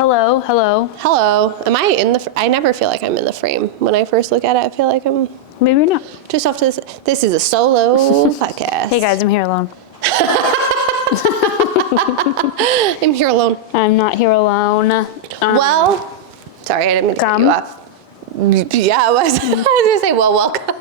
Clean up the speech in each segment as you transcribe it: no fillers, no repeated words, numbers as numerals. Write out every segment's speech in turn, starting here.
Hello, hello. Hello. Am I in the? I never feel like I'm in the frame when I first look at it. I feel like I'm Maybe not. just off to this. This is a solo podcast. Hey guys, I'm here alone. I'm here alone. I'm not here alone. Well, sorry, I didn't mean to cut you off. Yeah, I was gonna say, well, welcome.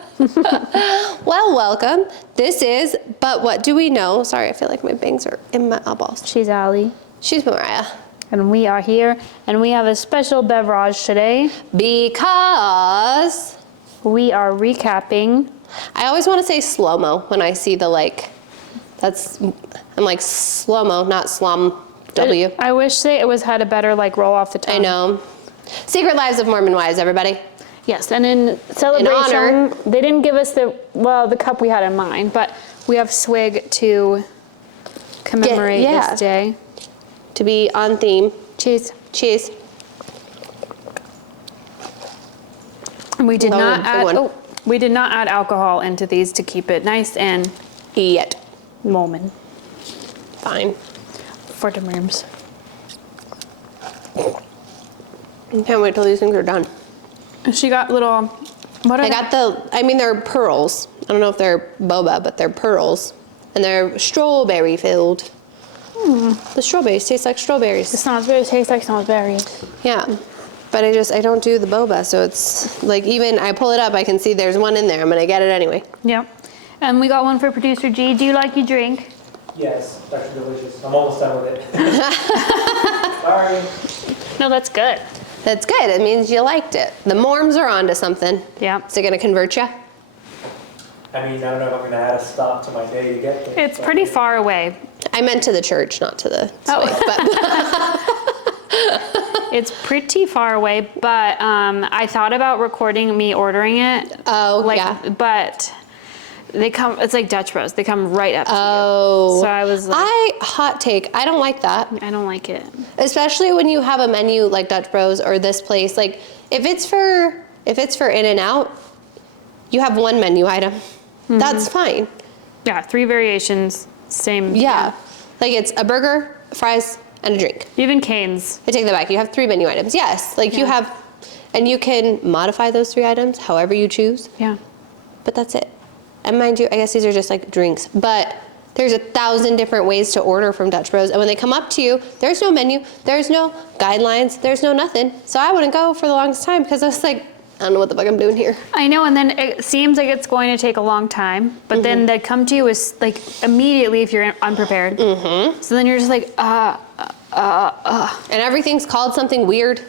Well, welcome. This is, but what do we know? Sorry, I feel like my bangs are in my eyeballs. She's Allie. She's Mariah. And we are here, and we have a special beverage today. Because We are recapping. I always want to say slow-mo when I see the I'm like slow-mo, not slum W. I wish it had a better roll off the tongue. I know. Secret Lives of Mormon Wives, everybody. Yes, and in celebration, honor. they didn't give us the cup we had in mind, but we have swig to commemorate this day. To be on theme. Cheers. Cheers. And we did not add. one. Oh, we did not add alcohol into these to keep it nice and Yet. Mormon Fine. for the morms. Can't wait till these things are done. She got little. What are I they? got they're pearls. I don't know if they're boba, but they're pearls. And they're strawberry filled. The strawberries taste like strawberries. The snozzberries taste like snozzberries. Yeah. But I don't do the boba, so it's like even I pull it up, I can see there's one in there. I'm gonna get it anyway. Yep. And we got one for producer G. Do you like your drink? Yes, that's delicious. I'm almost done with it. Sorry. No, that's good. That's good. It means you liked it. The morms are onto something. Yeah. Is it gonna convert you? I mean, I don't know if I'm going to add a stop to my day to get there. It's pretty far away. I meant to the church, not to the swing, but It's pretty far away, but I thought about recording me ordering it. yeah. But they come, it's like Dutch Bros. They come right up to you. Oh. So I was like, hot take. I don't like that. I don't like it. Especially when you have a menu like Dutch Bros or this place. Like if it's for In-N-Out, you have one menu item. That's fine. Yeah, 3 variations, same. Yeah. Like it's a burger, fries, and a drink. Even Cane's. I take that back. You have 3 menu items. Yes. Like you have, and you can modify those 3 items however you choose. Yeah. But that's it. And mind you, I guess these are just like drinks, but there's 1,000 different ways to order from Dutch Bros. And when they come up to you, there's no menu, there's no guidelines, there's no nothing. So I wouldn't go for the longest time because I was like, I don't know what the fuck I'm doing here. I know, and then it seems like it's going to take a long time, but then they come to you is like immediately if you're unprepared. So then you're just like, And everything's called something weird.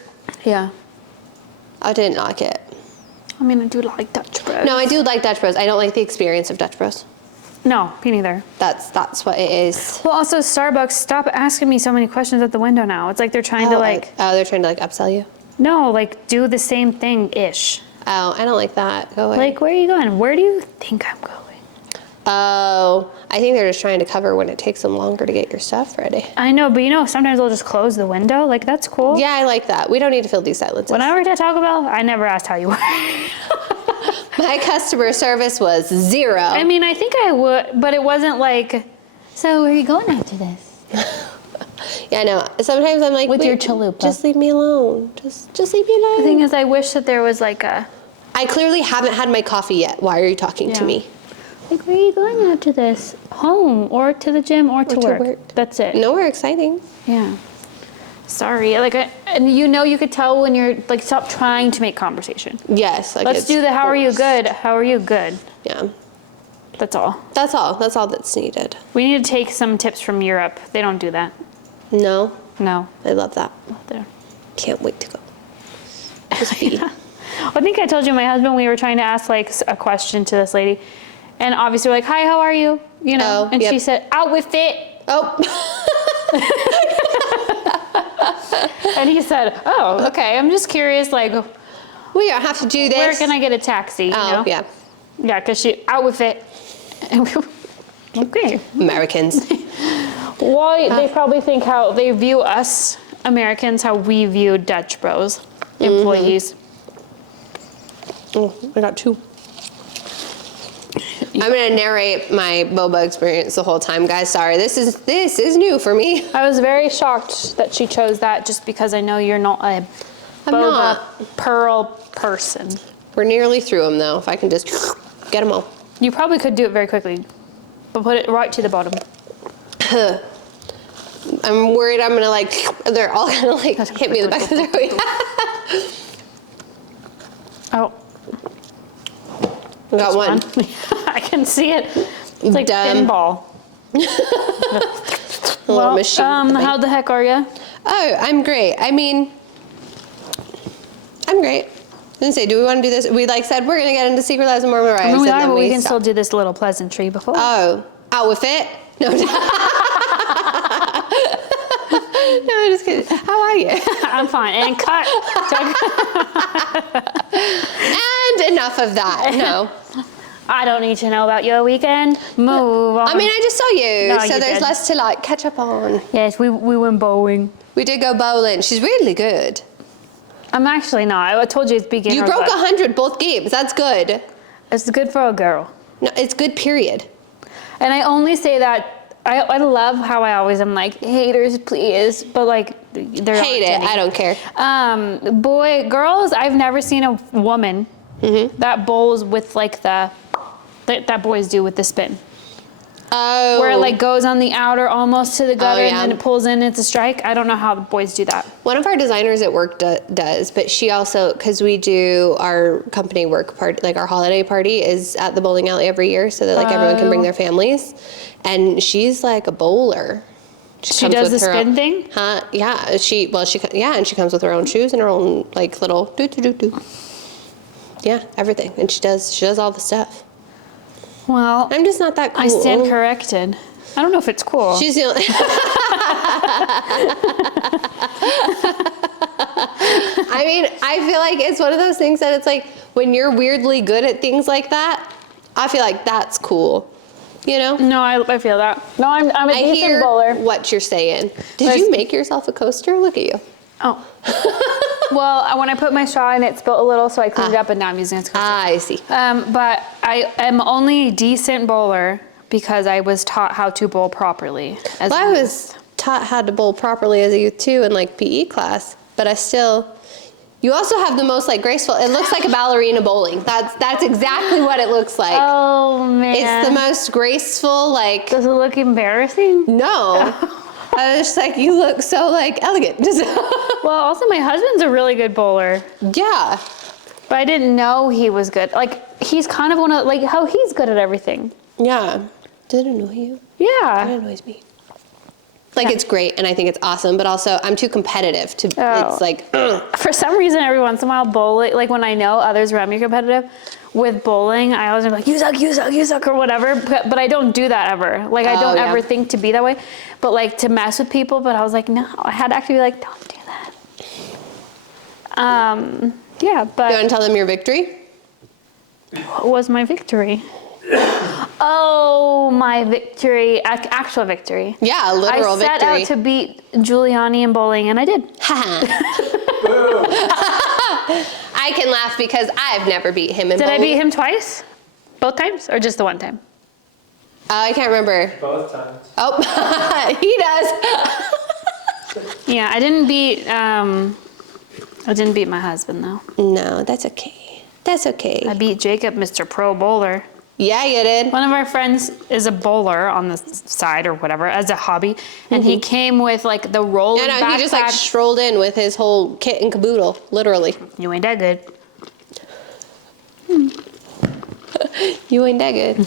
Yeah. I didn't like it. I mean, I do like Dutch Bros. No, I do like Dutch Bros. I don't like the experience of Dutch Bros. No, me neither. That's what it is. Well, also Starbucks, stop asking me so many questions at the window now. It's like they're trying to they're trying to upsell you. no, do the same thing-ish. Oh, I don't like that. Go away. Like, where are you going? Where do you think I'm going? Oh, I think they're just trying to cover when it takes them longer to get your stuff ready. I know, but sometimes they'll just close the window. Like, that's cool. Yeah, I like that. We don't need to fill these silences. When I worked at Taco Bell, I never asked how you were. My customer service was 0. I mean, I think I would, but it wasn't like, so where are you going after this? Yeah, I know. Sometimes I'm like, With your "Wait, chalupa." just leave me alone. Just leave me alone. The thing is, I wish that there was like a, I clearly haven't had my coffee yet. Why are you talking to Yeah. me? like, where are you going after this? Home, or to the gym, or to work. That's it. Nowhere exciting. Yeah. Sorry. And you could tell when you're like, stop trying to make conversation. Yes. Let's do the how are you forced. good? How are you good? Yeah. That's all. That's all. That's all that's needed. We need to take some tips from Europe. They don't do that. No, No. I love that. There. Can't wait to go. Just be. I think I told you, my husband, we were trying to ask a question to this lady. And obviously we're like, hi, how are you? And yep. she said, out with it. Oh. And he said, oh, okay. I'm just curious, We don't have to do this. where can I get a taxi? You know? Yeah. Yeah, because she, out with it. And we were, okay. Americans. Well, they probably think how they view us Americans, how we view Dutch Bros, employees. Oh, I got 2. I'm gonna narrate my boba experience the whole time, guys. Sorry, this is new for me. I was very shocked that she chose that just because I know you're not a I'm boba not. pearl person. We're nearly through them though. If I can just get them all. You probably could do it very quickly, but put it right to the bottom. I'm worried I'm gonna like, they're all gonna like hit me in the back of the throat. Oh, We got one. I can see it. It's like Dumb. pinball. A little machine. How the heck are you? Oh, I'm great. I mean, I'm great. I didn't say, do we want to do this? We like said we're gonna get into Secret Lives of Mormon Wives. We and are, then but we can stopped. still do this little pleasantry before. Oh, out with it? No. No, I'm just kidding. How are you? I'm fine. And cut. And enough of that. No. I don't need to know about your weekend. Move on. I mean, I just saw you, No, so you there's did. less to like catch up on. Yes, we went bowling. We did go bowling. She's really good. I'm actually not. I told you it's beginner. You broke but 100 both games. That's good. It's good for a girl. No, it's good, period. And I only say that, I love how I always am like, haters, please. But like, they're Hate it. I don't care. Girls, I've never seen a woman Mm-hmm. that bowls with like that boys do with the spin. Oh. Where it like goes on the outer almost to the gutter yeah. and then it pulls in, it's a strike. I don't know how the boys do that. One of our designers at work does, but she also, because we do our company work party, like our holiday party is at the bowling alley every year so that like everyone can bring their families. And she's like a bowler. She does the spin thing? Huh? Yeah. And she comes with her own shoes and her own like little do. Yeah, everything. And she does all the stuff. Well, I'm just not that cool. I stand corrected. I don't know if it's cool. She's the only. I mean, I feel like it's one of those things that it's like when you're weirdly good at things like that, I feel like that's cool. You know? No, I feel that. No, I'm a I decent hear bowler. what you're saying. Did you make yourself a coaster? Look at you. Oh. Well, when I put my straw in, it spilled a little, so I cleaned it up, and now I'm using it as a coaster. I see. But I am only a decent bowler because I was taught how to bowl properly. Well, I was taught how to bowl properly as a youth too in like PE class, but you also have the most like graceful, it looks like a ballerina bowling. That's exactly what it looks like. Oh, man. It's the most graceful, like, Does it look embarrassing? no. I was just like, you look so like elegant. Well, also my husband's a really good bowler, Yeah. but I didn't know he was good. Like, he's kind of one of, like, how he's good at everything. Yeah. Did it annoy you? Yeah. It annoys me. Like, it's great, and I think it's awesome, but also I'm too competitive to, Oh. it's like, For some reason, every once in a while, bowling, like when I know others around me are competitive, with bowling, I always am like, you suck, or whatever. But I don't do that ever. Like, I don't ever think to be that way. But like to mess with people, but I was like, no, I had to actually be like, don't do that. Yeah, but you want to tell them your victory? what was my victory? Oh, my victory, actual victory. Yeah, a literal victory. I set out to beat Giuliani in bowling, and I did. I can laugh because I've never beat him in Did bowling. I beat him twice? Both times? Or just the one time? I can't remember. Both times. Oh, he does. Yeah, I didn't beat my husband, though. No, that's okay. That's okay. I beat Jacob, Mr. Pro Bowler. Yeah, you did. One of our friends is a bowler on the side or whatever as a hobby, and he came with like the rolling No, backpack. he just like strolled in with his whole kit and caboodle, literally. You ain't that good. You ain't that good.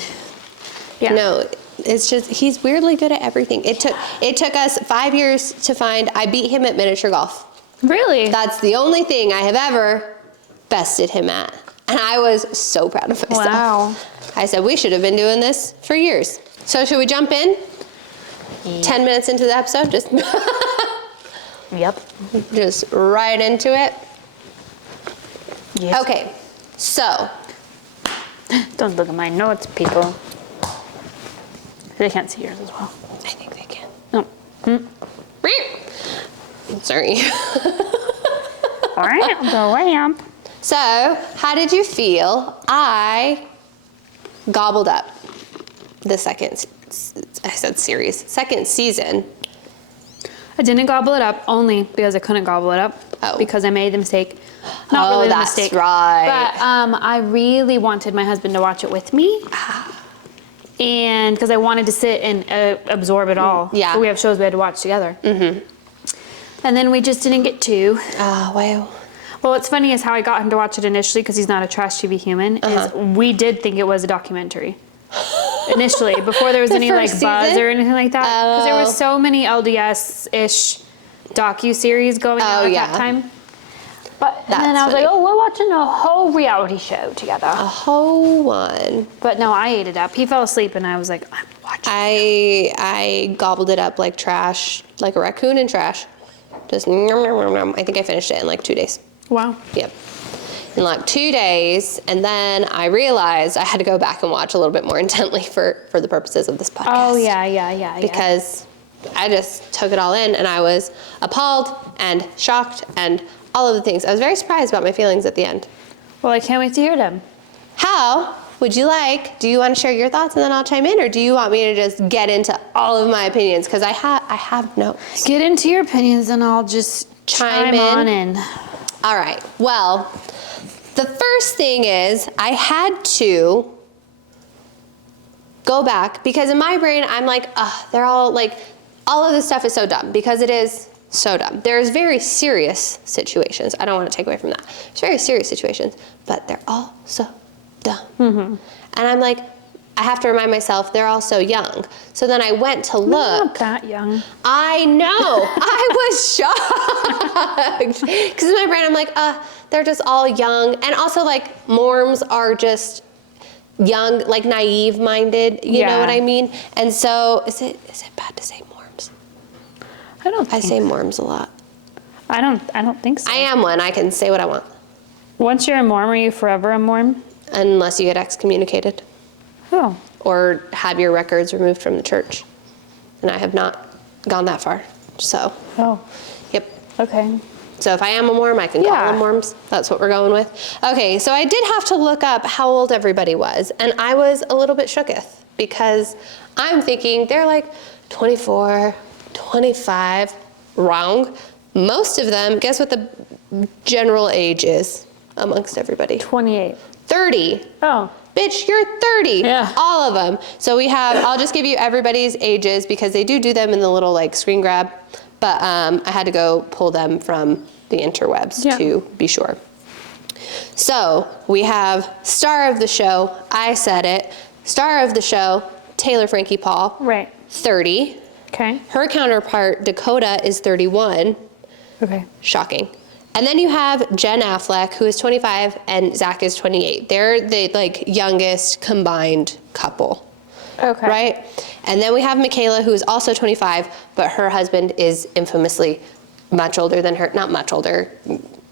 Yeah. No, it's just he's weirdly good at everything. It took us 5 years to find. I beat him at miniature golf. Really? That's the only thing I have ever bested him at, and I was so proud of myself. Wow. I said we should have been doing this for years. So should we jump in? 10 minutes into the episode, just Yep. just right into it. Yes. Okay, so Don't look at my notes, people. They can't see yours as well. I think they can. No. Sorry. All right, the ramp. So, how did you feel? I gobbled up the second season. I didn't gobble it up only because I couldn't gobble it up. Oh. Because I made the mistake. Not really the that's mistake. right. But I really wanted my husband to watch it with me. And because I wanted to sit and absorb it all. Yeah. So we have shows we had to watch together. Mm-hmm. And then we just didn't get to. Oh, wow. Well, what's funny is how I got him to watch it initially, because he's not a trash TV human, is we did think it was a documentary. Initially, before there was any like first buzz season? or anything like that. Because there was so many LDS-ish docu-series going on at that time. But and then That's I was funny. like, oh, we're watching a whole reality show together. A whole one. But no, I ate it up. He fell asleep and I was like, I'm watching. I gobbled it up like trash, like a raccoon in trash. Just nom, nom, nom, nom. I think I finished it in like 2 days. Wow. Yep. In like 2 days, and then I realized I had to go back and watch a little bit more intently for the purposes of this podcast. Oh, yeah. Because I just took it all in, and I was appalled and shocked and all of the things. I was very surprised about my feelings at the end. Well, I can't wait to hear them. How would you like, do you want to share your thoughts and then I'll chime in, or do you want me to just get into all of my opinions? Because I have notes. Get into your opinions and I'll just chime on in. All right. Well, the first thing is I had to go back because in my brain I'm like, they're all like, all of this stuff is so dumb because it is so dumb. There's very serious situations. I don't want to take away from that. There's very serious situations, but they're all so dumb. Mm-hmm. And I'm like, I have to remind myself they're all so young. So then I went to look. Not that young. I know. I was shocked. Because in my brain, I'm like, they're just all young. And also, like, morms are just young, like, naive-minded. You know what I mean? And so, is it bad to say morms? I say morms a lot. I don't think so. I am one. I can say what I want. Once you're a morm, are you forever a morm? Unless you get excommunicated. Oh. Or have your records removed from the church. And I have not gone that far. So. Oh. Yep. Okay. So if I am a morm, I can call them morms. That's what we're going with. Okay, so I did have to look up how old everybody was. And I was a little bit shooketh because I'm thinking they're like 24, 25, wrong. Most of them, guess what the general age is amongst everybody? 28. 30. Oh. Bitch, you're 30. Yeah. All of them. So we have, I'll just give you everybody's ages because they do them in the little like screen grab. But I had to go pull them from the interwebs to be sure. So we have star of the show, I said it. Star of the show, Taylor Frankie Paul. Right. 30. Okay. Her counterpart, Dakota, is 31. Okay. Shocking. And then you have Jen Affleck, who is 25, and Zach is 28. They're the like youngest combined couple. Okay. Right? And then we have Michaela, who is also 25, but her husband is infamously much older than her. Not much older,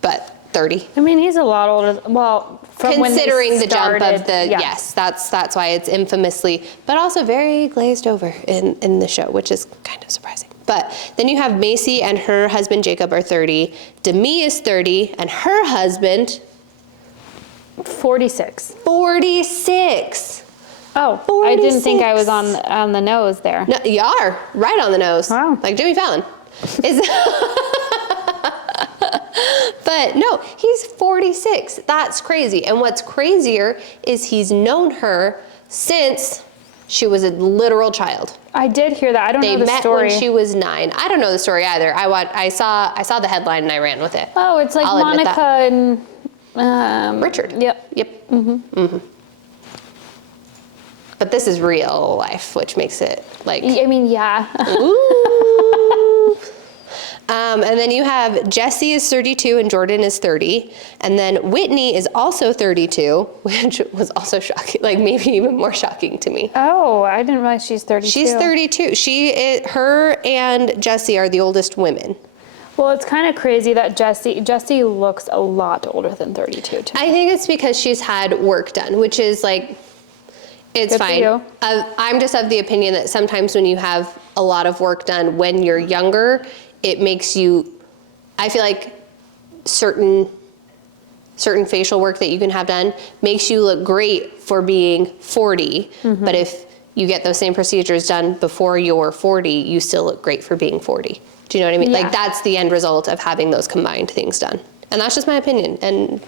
but 30. I mean, he's a lot older. Well, from Considering when they the jump started, of the, yes, that's why it's infamously, but also very glazed over in the show, which is kind of surprising. But then you have Macy and her husband Jacob are 30. Demi is 30, and her husband 46. 46. Oh, 46. I didn't think I was on the nose there. No, you are right on the nose. Wow. Like Jimmy Fallon. But no, he's 46. That's crazy. And what's crazier is he's known her since she was a literal child. I did hear that. I don't know the story. They met when she was 9. I don't know the story either. I saw the headline and I ran with it. Oh, it's like I'll admit Monica and Richard. Yep. Yep. Mm-hmm. But this is real life, which makes it like. I mean, yeah. Ooh. And then you have Jesse is 32 and Jordan is 30. And then Whitney is also 32, which was also shocking, like maybe even more shocking to me. Oh, I didn't realize she's 32. She's 32. Her and Jesse are the oldest women. Well, it's kind of crazy that Jesse looks a lot older than 32 to me. I think it's because she's had work done, which is like, it's Good for fine. you. I'm just of the opinion that sometimes when you have a lot of work done when you're younger, it makes you, I feel like certain certain facial work that you can have done makes you look great for being 40. But if you get those same procedures done before you're 40, you still look great for being 40. Do you know what I mean? Yeah. Like that's the end result of having those combined things done. And that's just my opinion. And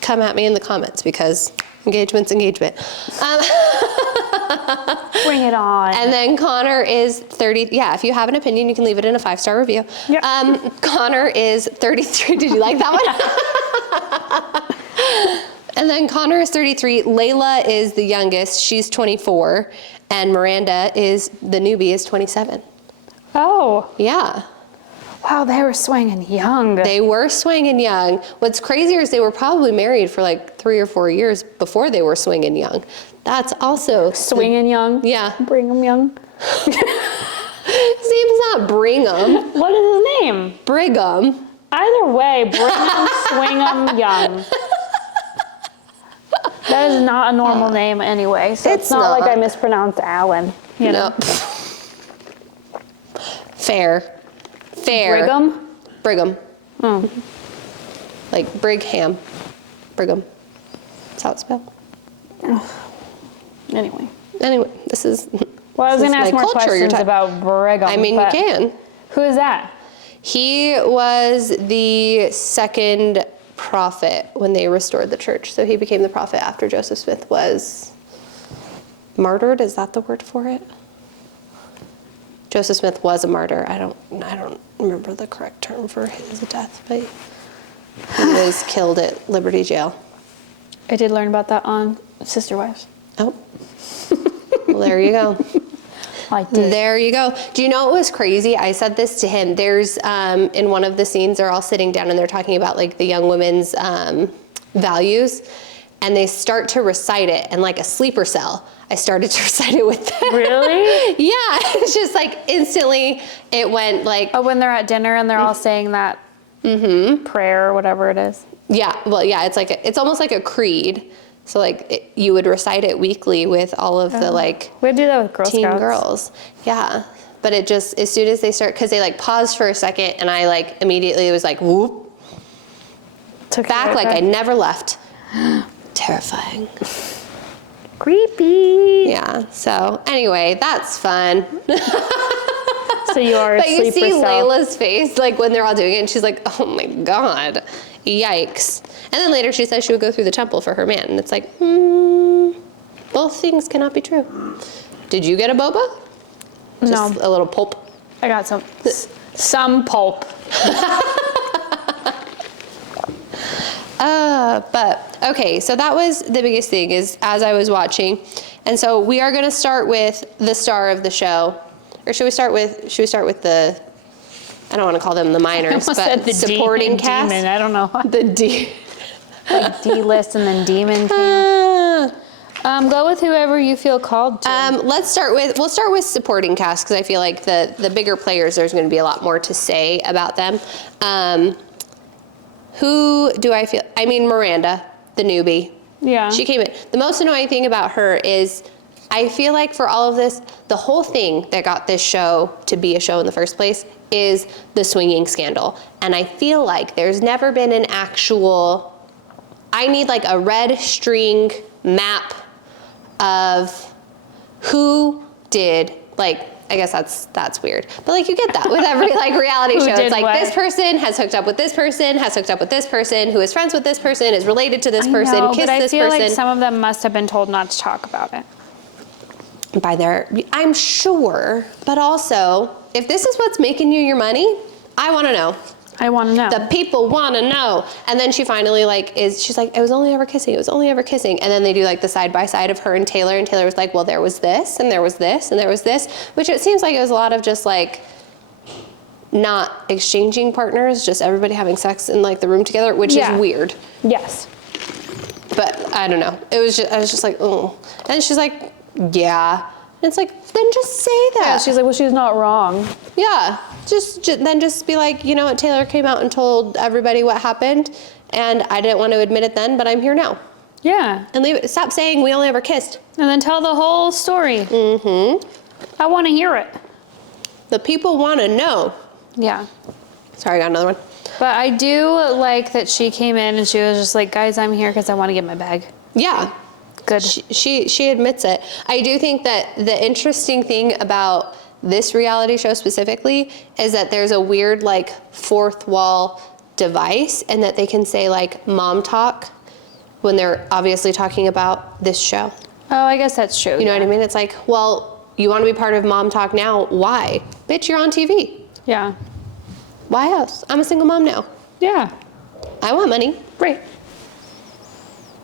come at me in the comments because engagement's engagement. Bring it on. And then Connor is 30. Yeah, if you have an opinion, you can leave it in a 5-star review. Yep. Connor is 33. Did you like that one? And then Connor is 33. Layla is the youngest. She's 24. And Miranda is the newbie is 27. Oh. Yeah. Wow, they were swinging young. They were swinging young. What's crazier is they were probably married for like 3 or 4 years before they were swinging young. That's also Swinging young? Yeah. Bring them young? His name's not Brigham. What is his name? Brigham. Either way, bring them, swing them young. That is not a normal name anyway, so it's not like I mispronounced Alan. You know? Fair. Brigham? Brigham. Oh. Like Brigham. Brigham. That's how it's spelled. Anyway. Anyway, this is. Well, I was this going to is ask my more culture you're questions about Brigham. I mean, you but can. Who is that? He was the second prophet when they restored the church. So he became the prophet after Joseph Smith was martyred. Is that the word for it? Joseph Smith was a martyr. I don't remember the correct term for his death, but he was killed at Liberty Jail. I did learn about that on Sister Wives. Oh, well, there you go. I did. There you go. Do you know what was crazy? I said this to him. There's, in one of the scenes, they're all sitting down and they're talking about like the young women's values, and they start to recite it, and like a sleeper cell, I started to recite it with them. Really? Yeah, it's just like instantly it went like. Oh, when they're at dinner and they're all saying that prayer or whatever it is. Yeah, well, yeah, it's like it's almost like a creed. So like you would recite it weekly with all of the like We do that with Girl teen Scouts. girls. Yeah, but it just as soon as they start, because they like paused for a second, and I like immediately it was like whoop Took back it like back. I never left. Terrifying. Creepy. Yeah. So anyway, that's fun. So you are a But you sleeper see cell. Layla's face like when they're all doing it, and she's like, "Oh my god, yikes!" And then later she says she would go through the temple for her man, and it's like, both things cannot be true. Did you get a boba? Just No. a little pulp. I got some pulp. But okay, so that was the biggest thing is as I was watching, and so we are going to start with the star of the show, or should we start with the? I don't want to call them the minors, almost but said the supporting cast. Demon. I don't know. The D. Like D-list and then demon cam. Go with whoever you feel called to. We'll start with supporting cast because I feel like the bigger players, there's going to be a lot more to say about them. Who do I feel? I mean, Miranda, the newbie. Yeah. She came in. The most annoying thing about her is I feel like for all of this, the whole thing that got this show to be a show in the first place is the swinging scandal. And I feel like there's never been an actual, I need like a red string map of who did, like, I guess that's weird. But like you get that with every like reality Who show. did It's like what? this person has hooked up with this person, has hooked up with this person, who is friends with this person, is related to this person, I know, kissed but I this feel person. like some of them must have been told not to talk about it. By their, I'm sure, but also, if this is what's making you your money, I want to know. I want to know. The people want to know. And then she finally she's like, it was only ever kissing. It was only ever kissing. And then they do like the side by side of her and Taylor was like, well, there was this and there was this and there was this, which it seems like it was a lot of just like not exchanging partners, just everybody having sex in like the room together, which is weird. Yes. But I don't know. I was just like, oh. And she's like, yeah. And it's like, then just say that. Yeah, she's like, well, she's not wrong. Yeah, just be like, you know what, Taylor came out and told everybody what happened, and I didn't want to admit it then, but I'm here now. Yeah. And leave it. Stop saying we only ever kissed. And then tell the whole story. Mm-hmm. I want to hear it. The people want to know. Yeah. Sorry, I got another one. But I do like that she came in and she was just like, guys, I'm here because I want to get my bag. Yeah. Good. She admits it. I do think that the interesting thing about this reality show specifically is that there's a weird like fourth wall device, and that they can say like mom talk when they're obviously talking about this show. Oh, I guess that's true. You know what I mean? It's like, well, you want to be part of mom talk now. Why? Bitch, you're on TV. Yeah. Why else? I'm a single mom now. Yeah. I want money. Right.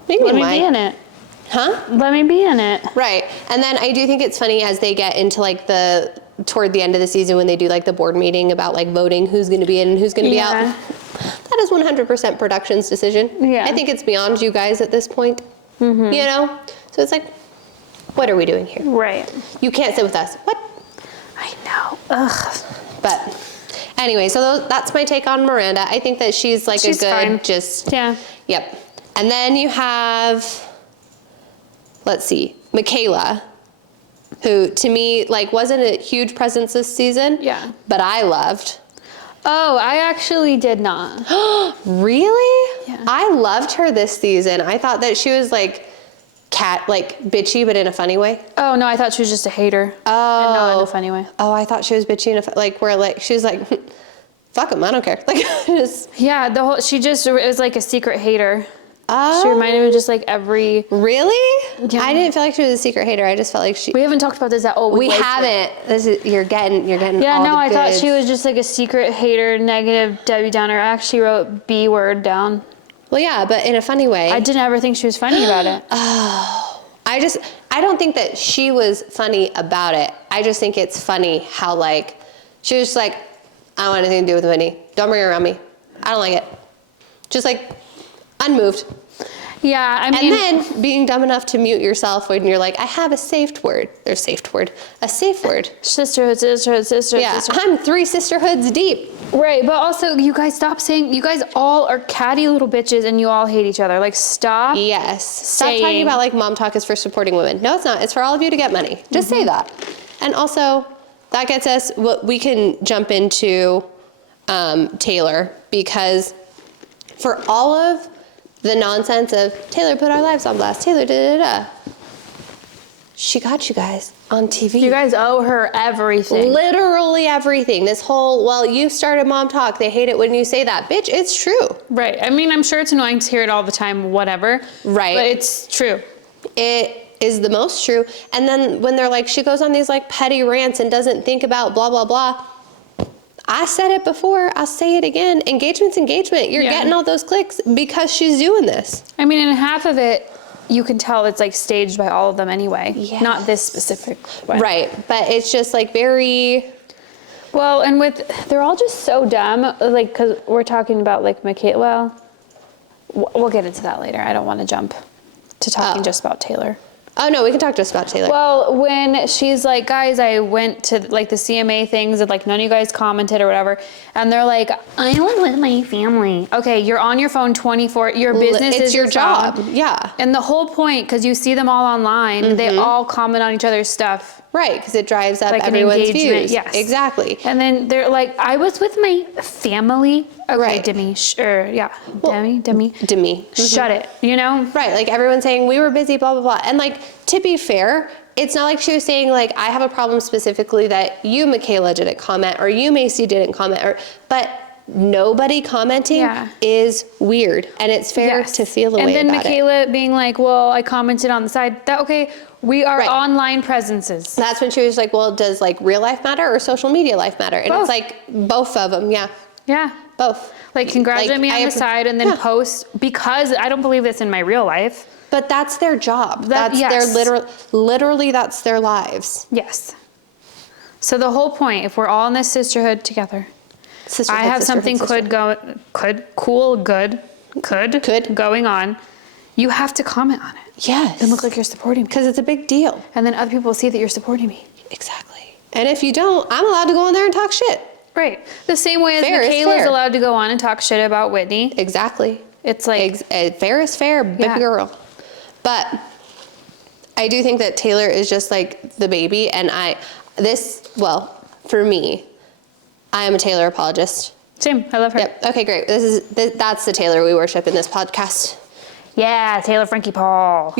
Maybe Let me why? be in it. Huh? Let me be in it. Right. And then I do think it's funny as they get into like toward the end of the season when they do like the board meeting about like voting who's going to be in and who's going to be out. That is 100% production's decision. Yeah. I think it's beyond you guys at this point. Mm-hmm. You know? So it's like, what are we doing here? Right. You can't sit with us. What? I know. Ugh. But anyway, so that's my take on Miranda. I think that she's like She's a good fine. Yeah. Yep. And then you have, let's see, Michaela, who to me like wasn't a huge presence this season. Yeah. But I loved. Oh, I actually did not. Really? Yeah. I loved her this season. I thought that she was like bitchy, but in a funny way. Oh, no, I thought she was just a hater. Oh. And not in a funny way. Oh, I thought she was bitchy in where like she was like, fuck them, I don't care. Like just. Yeah, it was like a secret hater. Oh. She reminded me of just like every. Really? Yeah. I didn't feel like she was a secret hater. I just felt like she. We haven't talked about this at all. We haven't. You're getting. Yeah, all no, the I thought goods. she was just like a secret hater, negative Debbie Downer. I actually wrote B word down. Well, yeah, but in a funny way. I didn't ever think she was funny about it. I don't think that she was funny about it. I just think it's funny how like she was just like, I don't want anything to do with Whitney. Don't bring her around me. I don't like it. Just like unmoved. Yeah, I mean. And then being dumb enough to mute yourself when you're like, I have a safe word. A safe word. Sisterhood. Yeah, I'm 3 sisterhoods deep. Right, but also you guys stop saying, you guys all are catty little bitches and you all hate each other. Like stop. Yes. Stop saying- talking about like mom talk is for supporting women. No, it's not. It's for all of you to get money. Just say that. And also that gets us, we can jump into Taylor, because for all of the nonsense of Taylor put our lives on blast, Taylor da-da-da-da, she got you guys on TV. You guys owe her everything. Literally everything. This whole, well, you started mom talk. They hate it when you say that. Bitch, it's true. Right. I mean, I'm sure it's annoying to hear it all the time, whatever. Right. But it's true. It is the most true. And then when they're like, she goes on these like petty rants and doesn't think about blah, blah, blah. I said it before, I'll say it again. Engagement's engagement. You're getting all those clicks because she's doing this. I mean, and half of it, you can tell it's like staged by all of them anyway. Yes. Not this specific way. Right. But it's just like very. Well, and they're all just so dumb. Like, because we're talking about like Michaela. Well, we'll get into that later. I don't want to jump to talking just about Taylor. Oh, no, we can talk just about Taylor. Well, when she's like, guys, I went to like the CMA things and like none of you guys commented or whatever. And they're like, I live with my family. Okay, you're on your phone 24. Your business it's is your job. phone. Yeah. And the whole point, because you see them all online, they all comment on each other's stuff. Right, because it drives up Like an everyone's engagement, views. yes. Exactly. And then they're like, I was with my family. Okay, Right. Demi. Demi. Demi. Shut it, you know? Right, like everyone's saying, we were busy, blah, blah, blah. And like, to be fair, it's not like she was saying like, I have a problem specifically that you, Michaela, didn't comment, or you, Macy, didn't comment, but nobody commenting is weird. And it's fair to feel the way about it. And then Michaela being like, well, I commented on the side. Okay, we are online presences. That's when she was like, well, does like real life matter or social media life matter? And Both. it's like, both of them, yeah. Yeah. Both. Like, congratulate me on the side and then post, because I don't believe this in my real life. But that's their job. That's their literally that's their lives. Yes. So the whole point, if we're all in this sisterhood together, I have something good going on, you have to comment on it. Yes. And look like you're supporting me. Because it's a big deal. And then other people will see that you're supporting me. Exactly. And if you don't, I'm allowed to go in there and talk shit. Right. The same way as Fair is Michaela's fair. allowed to go on and talk shit about Whitney. Exactly. It's like... fair is fair, baby girl. But I do think that Taylor is just like the baby. And for me, I am a Taylor apologist. Same. I love her. Yep. Okay, great. That's the Taylor we worship in this podcast. Yeah, Taylor Frankie Paul.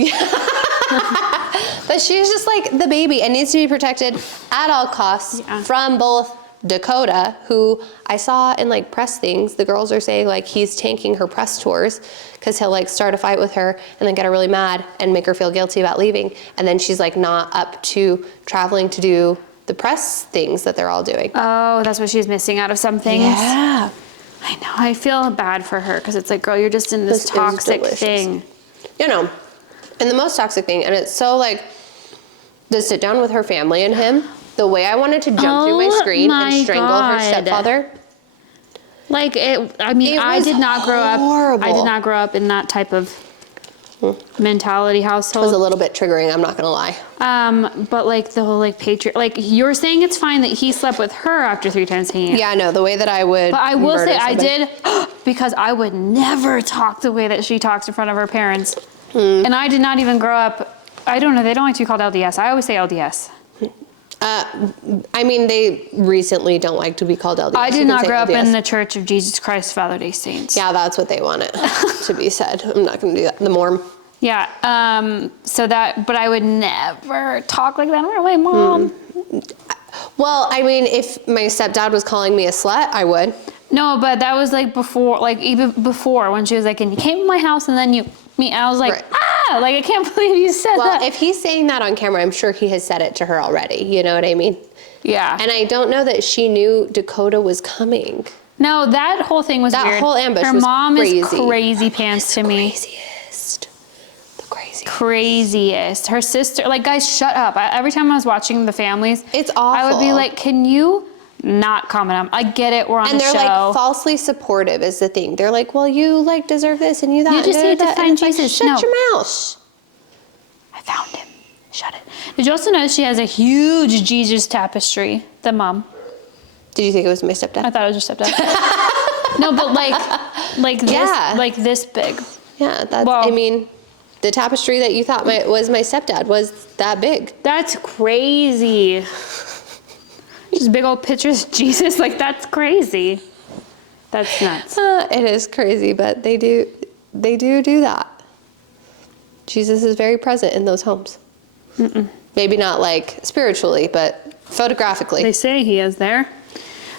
But she's just like the baby and needs to be protected at all costs from both Dakota, who I saw in like press things, the girls are saying like he's tanking her press tours because he'll like start a fight with her and then get her really mad and make her feel guilty about leaving. And then she's like not up to traveling to do the press things that they're all doing. Oh, that's what she's missing out of some things. Yeah. I know. I feel bad for her because it's like, girl, you're just in this toxic thing. You know, and the most toxic thing, and it's so like the sit down with her family and him, the way I wanted to jump through my screen and strangle her stepfather. Like I mean, I did not grow up in that type of mentality household. It was a little bit triggering, I'm not gonna lie. But like the whole like like you're saying it's fine that he slept with her after 3 times hanging out. Yeah, no, the way that I would. But I will say I did because I would never talk the way that she talks in front of her parents. And I did not even grow up. I don't know. They don't like to be called LDS. I always say LDS. I mean, they recently don't like to be called LDS. I did not grow up in the Church of Jesus Christ of Latter-day Saints. Yeah, that's what they want it to be said. I'm not going to do that. The morm. Yeah. But I would never talk like that around my mom. Well, I mean, if my stepdad was calling me a slut, I would. No, but that was like before, like even before when she was like, and you came to my house and then you me, and I was like, like I can't believe you said that. Well, if he's saying that on camera, I'm sure he has said it to her already. You know what I mean? Yeah. And I don't know that she knew Dakota was coming. No, that whole thing was weird. That whole ambush was crazy. Her mom is crazy. crazy pants to me. The craziest. Craziest. Her sister, like, guys, shut up. Every time I was watching the families, it's awful. I would be like, can you not comment on? I get it. We're on the show. And they're like falsely supportive is the thing. They're like, well, you like deserve this and you that. You just need to find Jesus. Like, shut your mouth. I found him. Shut it. Did you also know she has a huge Jesus tapestry? The mom. Did you think it was my stepdad? I thought it was your stepdad. No, but like this big. Yeah, that's. I mean, the tapestry that you thought was my stepdad was that big. That's crazy. Just big old pictures of Jesus, like that's crazy. That's nuts. It is crazy, but they do that. Jesus is very present in those homes. Maybe not like spiritually, but photographically. They say he is there.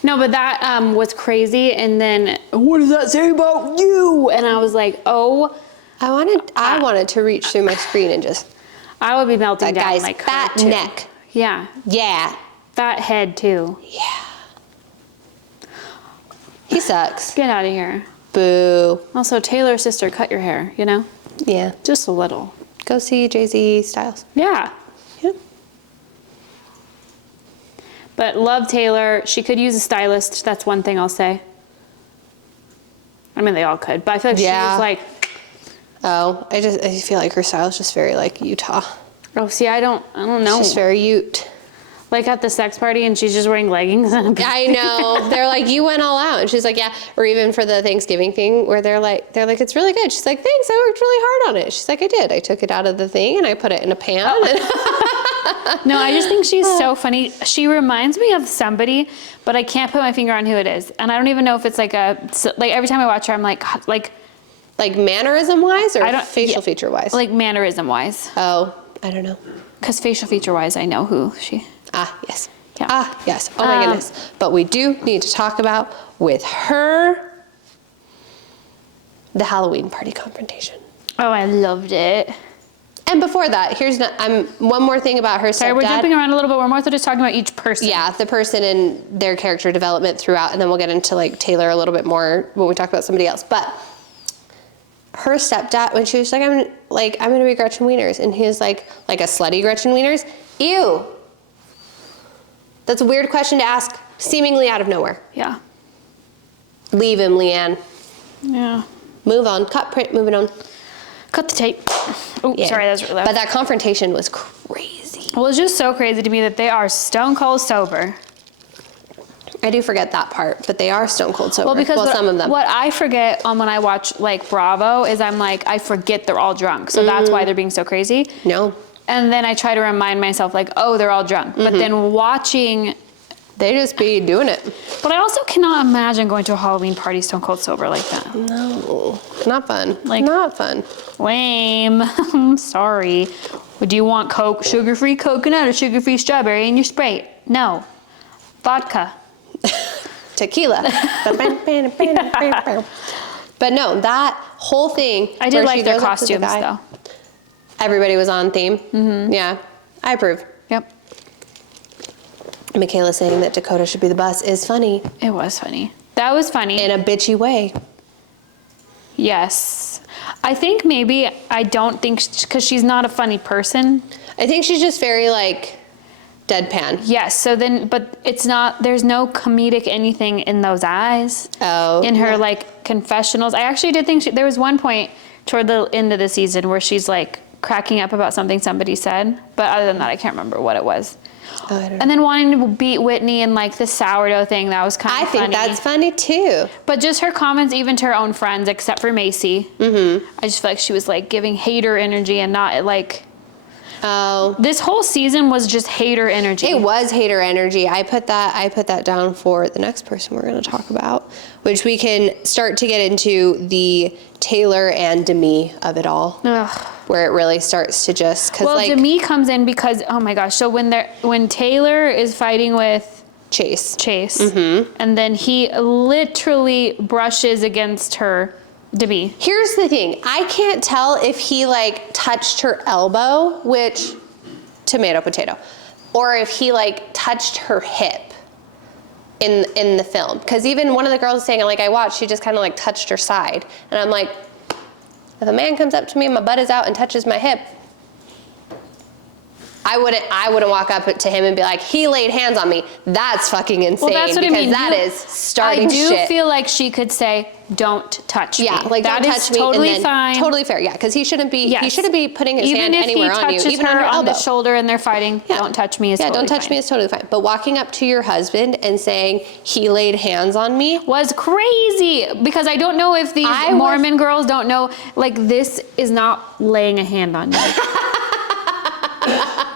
No, but that was crazy. And then, what does that say about you? And I was like, oh. I wanted to reach through my screen and just. I would be melting down guy's like fat her too. neck. Yeah. Yeah. Fat head too. Yeah. He sucks. Get out of here. Boo. Also, Taylor's sister, cut your hair, you know? Yeah. Just a little. Go see Jay-Z Styles. Yeah. Yeah. But love Taylor. She could use a stylist. That's one thing I'll say. I mean, they all could, but I feel like she's like. Oh, I feel like her style is just very like Utah. Oh, see, I don't know. She's very Ute. Like at the sex party and she's just wearing leggings and I know. They're like, you went all out. And she's like, yeah. Or even for the Thanksgiving thing where they're like, it's really good. She's like, thanks, I worked really hard on it. She's like, I did. I took it out of the thing and I put it in a pan. No, I just think she's so funny. She reminds me of somebody, but I can't put my finger on who it is. And I don't even know if it's like every time I watch her, I'm like mannerism wise or facial feature wise? Like mannerism wise. Oh, I don't know. Because facial feature wise, I know who she. Ah, yes. Yeah. Ah, yes. Oh my goodness. But we do need to talk about with her the Halloween party confrontation. Oh, I loved it. And before that, one more thing about her stepdad. Sorry, we're jumping around a little bit. We're more so just talking about each person. Yeah, the person and their character development throughout, and then we'll get into like Taylor a little bit more when we talk about somebody else. But her stepdad, when she was like, I'm gonna be Gretchen Wieners, and he was like a slutty Gretchen Wieners. Ew. That's a weird question to ask, seemingly out of nowhere. Yeah. Leave him, Leanne. Yeah. Move on. Cut print. Moving on. Cut the tape. Oh, yeah. Sorry, that was really loud. But that confrontation was crazy. Well, it's just so crazy to me that they are stone cold sober. I do forget that part, but they are stone cold sober. Well, because some of them. What I forget when I watch like Bravo is I forget they're all drunk. So that's why they're being so crazy. No. And then I try to remind myself like, oh, they're all drunk. But then watching They just be doing it. But I also cannot imagine going to a Halloween party stone cold sober like that. No, not fun. Like- not fun. Lame. I'm sorry. Would you want Coke, sugar-free coconut or sugar-free strawberry in your Sprite? No. Vodka. Tequila. But no, that whole thing. I did where like she their goes up to the costumes guy, though. Everybody was on theme. Mm-hmm. Yeah, I approve. Yep. Michaela saying that Dakota should be the boss is funny It was funny. That was funny. in a bitchy way. Yes. I think maybe, I don't think, because she's not a funny person. I think she's just very like deadpan. Yes, so then, but it's not, there's no comedic anything in those eyes. Oh, In her yeah. like confessionals. I actually did think, there was one point toward the end of the season where she's like cracking up about something somebody said. But other than that, I can't remember what it was. Oh, I don't know. And then wanting to beat Whitney and like the sourdough thing, that was kind I of funny. think that's funny too. But just her comments, even to her own friends, except for Macy. Mm-hmm. I just feel like she was like giving hater energy and not like. Oh, This whole season was just hater energy. it was hater energy. I put that down for the next person we're going to talk about, which we can start to get into the Taylor and Demi of it all, Ugh. where it really starts to just because Well, like Demi comes in because, oh my gosh, so when Taylor is fighting with Chase. Chase, and then he literally brushes against her, Demi. Here's the thing. I can't tell if he like touched her elbow, which tomato potato, or if he like touched her hip in the film. Because even one of the girls saying, like I watched, she just kind of like touched her side, and I'm like, if a man comes up to me and my butt is out and touches my hip, I wouldn't walk up to him and be like, he laid hands on me. That's fucking insane. Well, that's what I because mean. that is starting I do shit. feel like she could say, "Don't touch me." Yeah, like that don't is touch me. totally and then, fine. Totally fair. Yeah, because he shouldn't be. Yes. He shouldn't be putting his Even hand if anywhere he on you, touches even on her your on elbow. the shoulder and they're fighting, Yeah. don't touch me is Yeah, totally don't touch fine. me is totally fine. But walking up to your husband and saying he laid hands on me. Was crazy because I don't know if these Mormon girls don't know, like, this is not laying a hand on you.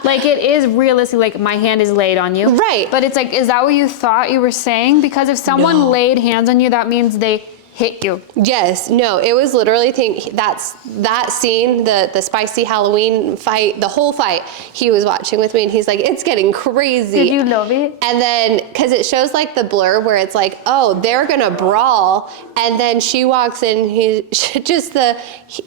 Like, it is realistic, like, my hand is laid on you. Right. But it's like, is that what you thought you were saying? Because if someone No. laid hands on you, that means they hit you. Yes, no, it was literally that scene, the spicy Halloween fight, the whole fight. He was watching with me and he's like, it's getting crazy. Did you love it? And then, because it shows like the blur where it's like, oh, they're gonna brawl. And then she walks in,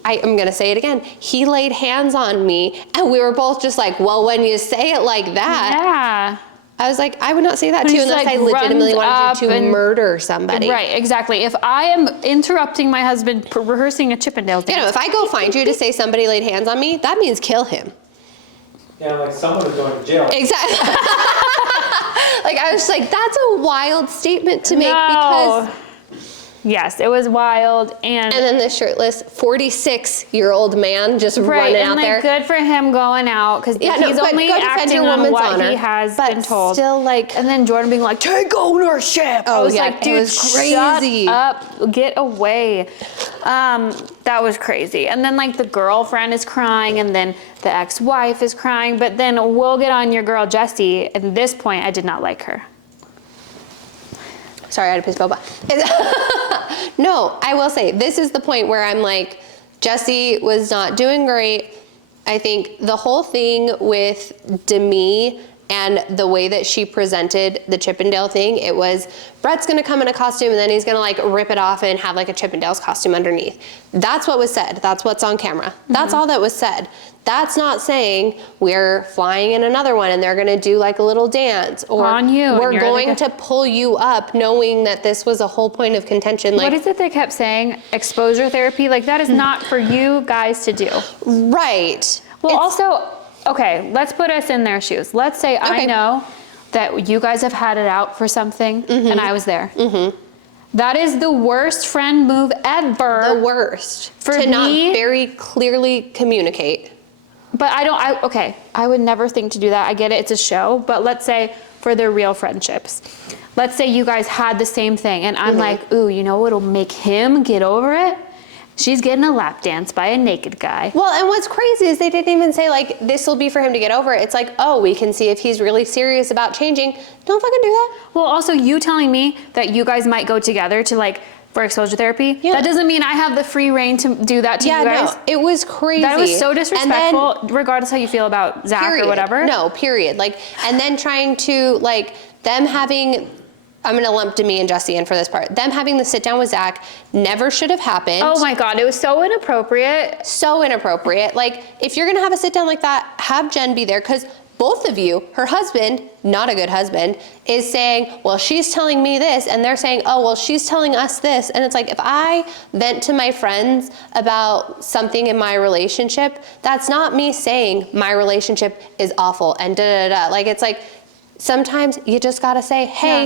I'm gonna say it again. He laid hands on me and we were both just like, well, when you say it like that, Yeah. I was like, I would not say that But too he's, unless like, I legitimately runs wanted you up to and- murder somebody. Right, exactly. If I am interrupting my husband rehearsing a Chippendale dance. You know, if I go find you to say somebody laid hands on me, that means kill him. Yeah, like someone is going to jail. Exactly. Like, I was like, that's a wild statement to make because... Yes, it was wild, and then the shirtless 46-year-old man just right, running and out like there. good for him going out because Yeah, no, he's but only go defend acting your on woman's what honor, he has but been told. still, like... And then Jordan being like, "Take ownership." I Oh, was yeah, like, it dude, was crazy. shut up, get away. That was crazy. And then like the girlfriend is crying, and then the ex-wife is crying. But then we'll get on your girl Jessie. At this point, I did not like her. Sorry, I had to piss boba. No, I will say, this is the point where I'm like, Jessie was not doing great. I think the whole thing with Demi and the way that she presented the Chippendale thing, it was, Brett's gonna come in a costume and then he's gonna like rip it off and have like a Chippendales costume underneath. That's what was said. That's what's on camera. That's all that was said. That's not saying we're flying in another one and they're gonna do like a little dance or On you, and we're you're going like to pull you up knowing that this was a whole point of contention. Like, What is it they kept saying? Exposure therapy? Like, that is not for you guys to do. right. Well, also, okay, let's put us in their shoes. Let's say I Okay. know that you guys have had it out for something and I was there. That is the worst friend move ever. The worst. For to not me- very clearly communicate. But I would never think to do that. I get it, it's a show. But let's say for their real friendships. Let's say you guys had the same thing and I'm like, ooh, you know what'll make him get over it? She's getting a lap dance by a naked guy. Well, and what's crazy is they didn't even say, like, this will be for him to get over it. It's like, oh, we can see if he's really serious about changing. Don't fucking do that. Well, also you telling me that you guys might go together to like for exposure therapy. Yeah. That doesn't mean I have the free reign to do that to you guys. No, it was crazy. That was so disrespectful, And then, regardless how you feel about Zach period. or whatever. No, period. Like, and then trying to, like, them having, I'm gonna lump Demi and Jesse in for this part. Them having the sit down with Zach never should have happened. Oh my God, it was so inappropriate. So inappropriate. Like, if you're gonna have a sit down like that, have Jen be there, because both of you, her husband, not a good husband, is saying, well, she's telling me this, and they're saying, oh, well, she's telling us this. And it's like, if I vent to my friends about something in my relationship, that's not me saying my relationship is awful and da-da-da. Like, it's like, sometimes you just gotta say, hey,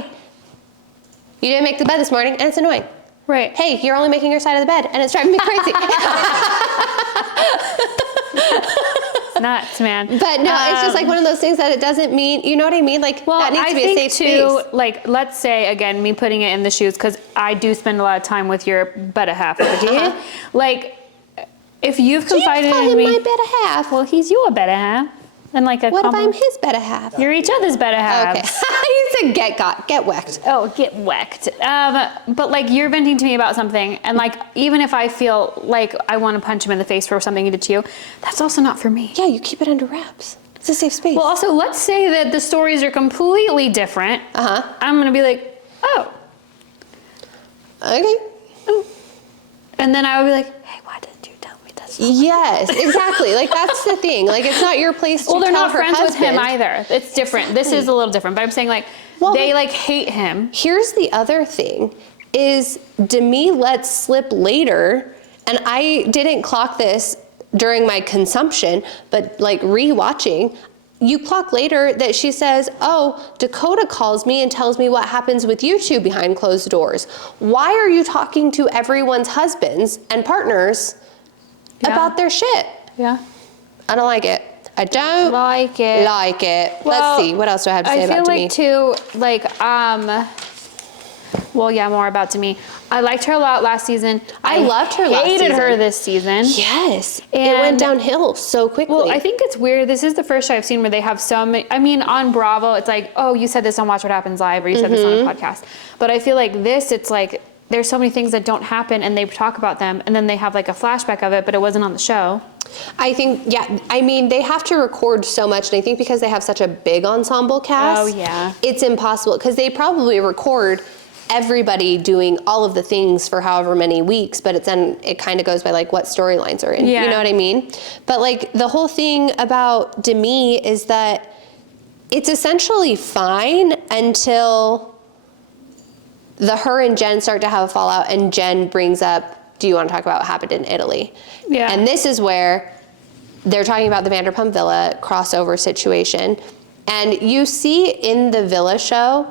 you didn't make the bed this morning, and it's annoying. Right. Hey, you're only making your side of the bed, and it's driving me crazy. Nuts, man. But no, it's just like one of those things that it doesn't mean, you know what I mean? Like, Well, that needs I to be think a safe too, space. like, let's say, again, me putting it in the shoes, because I do spend a lot of time with your better half, okay? Like, if you've confided call in him me. my better half. Well, he's your better half. And like a What if I'm compliment. his better half? You're each other's better halves. Okay. You said get whacked. Oh, get whacked. But like you're venting to me about something, and like even if I feel like I want to punch him in the face for something he did to you, that's also not for me. Yeah, you keep it under wraps. It's a safe space. Well, also let's say that the stories are completely different. I'm gonna be like, oh, okay. and then I would be like, hey, why didn't you tell me this? Yes, exactly. Like, that's the thing. Like, it's not your place to Well, they're tell not her friends with him husband. either. It's different. This is a little different. But I'm saying like Well, they but- like hate him. Here's the other thing, is Demi lets slip later, and I didn't clock this during my consumption, but like re-watching, you clock later that she says, oh, Dakota calls me and tells me what happens with you two behind closed doors. Why are you talking to everyone's husbands and partners about their shit? Yeah. I don't like it. I don't Like it. like it. Well, Let's see, what else do I have to say about Demi? I feel like too, like, well, yeah, more about Demi. I liked her a lot last season. I loved her last hated her season. this season. Yes, it And- went downhill so quickly. Well, I think it's weird. This is the first show I've seen where they have so many. I mean, on Bravo, it's like, oh, you said this on Watch What Happens Live, or you said this on a podcast. But I feel like this, it's like there's so many things that don't happen, and they talk about them, and then they have like a flashback of it, but it wasn't on the show. I think, yeah, I mean, they have to record so much, and I think because they have such a big ensemble cast, Oh, yeah. it's impossible, because they probably record everybody doing all of the things for however many weeks, but it kind of goes by like what storylines are in. Yeah. You know what I mean? But like the whole thing about Demi is that it's essentially fine until her and Jen start to have a fallout, and Jen brings up, do you want to talk about what happened in Italy? Yeah. And this is where they're talking about the Vanderpump Villa crossover situation. And you see in the Villa show,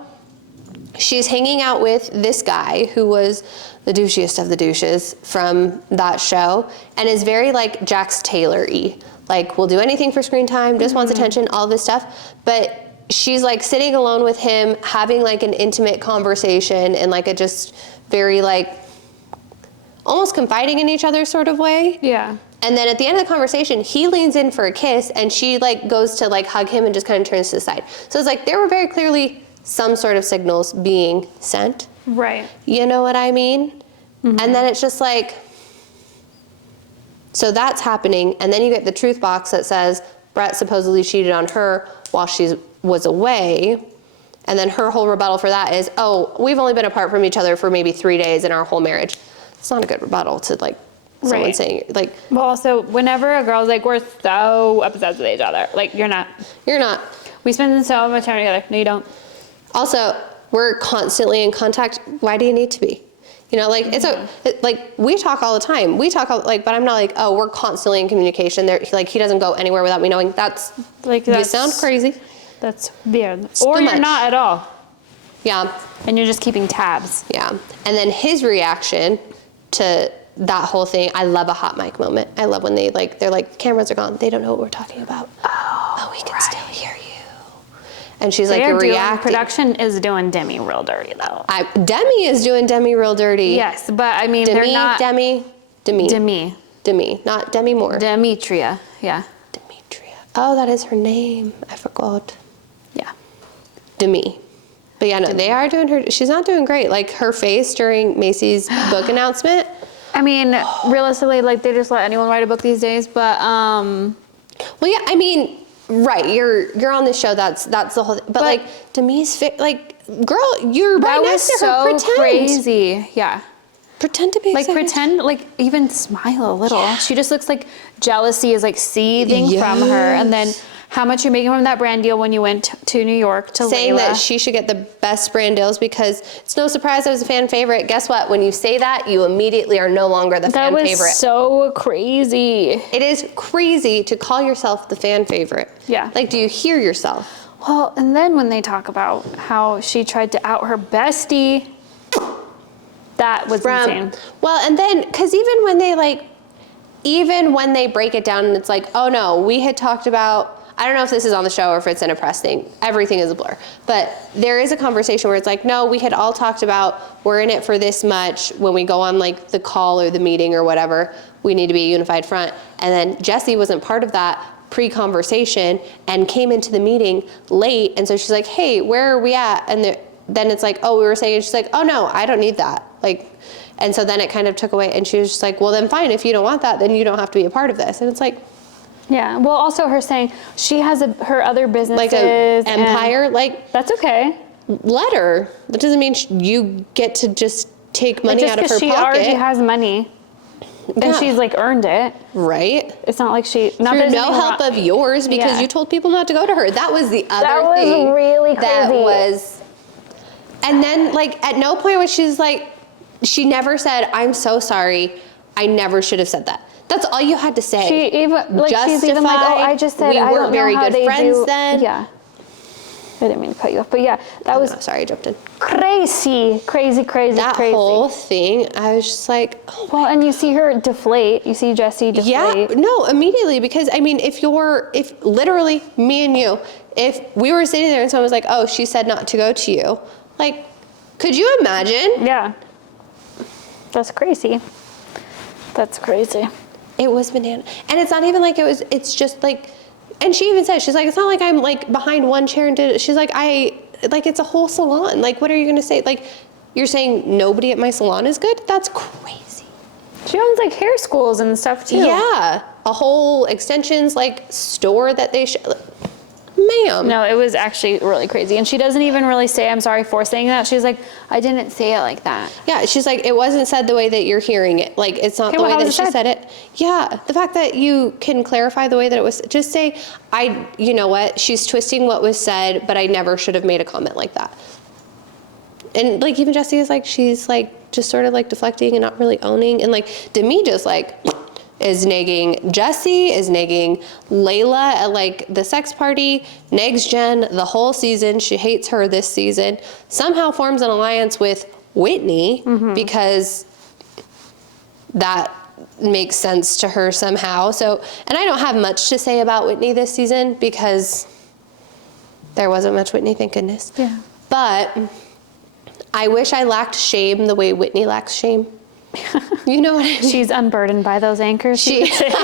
she's hanging out with this guy who was the douchiest of the douches from that show, and is very like Jax Taylor-y. Like, will do anything for screen time, just wants attention, all this stuff. But she's like sitting alone with him, having like an intimate conversation in like a just very like almost confiding in each other sort of way. Yeah. And then at the end of the conversation, he leans in for a kiss, and she like goes to like hug him and just kind of turns to the side. So it's like there were very clearly some sort of signals being sent. Right. You know what I mean? And then it's just like, so that's happening, and then you get the truth box that says Brett supposedly cheated on her while she was away, and then her whole rebuttal for that is, oh, we've only been apart from each other for maybe 3 days in our whole marriage. It's not a good rebuttal to like someone Right. saying like, Well, also, whenever a girl's like, we're so obsessed with each other, like, you're not. you're not. We spend so much time together. No, you don't. Also, we're constantly in contact. Why do you need to be? You know, like like we talk all the time. We talk like, but I'm not like, oh, we're constantly in communication. There, like he doesn't go anywhere without me knowing. That's Like, you that's sound crazy. That's weird. too Or you're much. not at all. Yeah, And you're just keeping tabs. yeah. And then his reaction to that whole thing. I love a hot mic moment. I love when they're like, cameras are gone. They don't know what we're talking about. Oh, we can still hear you. And she's like reacting. Production is doing Demi real dirty, though. Demi is doing Demi real dirty. Yes, but I mean, they're not. Demi, Demi. Demi. Demi, not Demi Moore. Demetria. Yeah. Demetria. Oh, that is her name. I forgot. Yeah. Demi. But yeah, no, they are doing her. She's not doing great. Like her face during Macy's book announcement. I mean, realistically, like they just let anyone write a book these days. But Well, yeah, I mean, right. You're on this show. That's the whole. But like Demi's like, girl, you're right next to her. Pretend. Crazy. Yeah. Pretend to be Like excited. pretend, like even smile a little. Yeah. She just looks like jealousy is like seething from her. And then how much you're making from that brand deal when you went to New York to saying Layla. that she should get the best brand deals because it's no surprise I was a fan favorite. Guess what? When you say that, you immediately are no longer the fan favorite. That was so crazy. It is crazy to call yourself the fan favorite. Yeah. Like, do you hear yourself? Well, and then when they talk about how she tried to out her bestie, that was insane. Well, and then, because even when they break it down and it's like, oh no, we had talked about, I don't know if this is on the show or if it's in a press thing. Everything is a blur. But there is a conversation where it's like, no, we had all talked about we're in it for this much when we go on like the call or the meeting or whatever. We need to be a unified front. And then Jessie wasn't part of that pre-conversation and came into the meeting late. And so she's like, hey, where are we at? And then it's like, oh, we were saying, and she's like, oh no, I don't need that. Like, and so then it kind of took away, and she was just like, well then fine, if you don't want that, then you don't have to be a part of this. And it's like, yeah, well also her saying she has her other businesses. like an empire, like. That's okay. Let her. That doesn't mean you get to just take money out of her pocket. She already has money. And she's like earned it. Right. It's not like she, not through no help of yours because you told people not to go to her. That was the other thing. That was really crazy. That was, and then like at no point was she's like, she never said, I'm so sorry. I never should have said that. That's all you had to say. She even, like she's even like, oh, I just said, we I weren't don't very know how good they friends do. then. Yeah. I didn't mean to cut you off, but yeah, that was. Oh, sorry, I jumped in. Crazy. That whole thing, I was just like, oh. Well, and you see her deflate. You see Jessie deflate. Yeah, no, immediately, because I mean, if literally me and you, if we were sitting there and someone was like, oh, she said not to go to you, like, could you imagine? Yeah. That's crazy. That's crazy. It was banana. And it's not even like it's just like, and she even said, she's like, it's not like I'm like behind one chair and did it. She's like, it's a whole salon. Like, what are you going to say? Like, you're saying nobody at my salon is good? That's crazy. She owns like hair schools and stuff too. Yeah. A whole extensions like store that they ma'am. No, it was actually really crazy. And she doesn't even really say, I'm sorry for saying that. She's like, I didn't say it like that. Yeah, she's like, it wasn't said the way that you're hearing it. Like, it's not the way that she said it. Yeah, the fact that you can clarify the way that it was, just say, you know what, she's twisting what was said, but I never should have made a comment like that. And like, even Jessie is like, she's like, just sort of like deflecting and not really owning. And like, Demi just like, is negging Jessie, is negging Layla at like the sex party, negs Jen the whole season. She hates her this season. Somehow forms an alliance with Whitney because that makes sense to her somehow. So, and I don't have much to say about Whitney this season because there wasn't much Whitney, thank goodness. Yeah. But I wish I lacked shame the way Whitney lacks shame. You know what I mean? She's unburdened by those anchors. Exactly.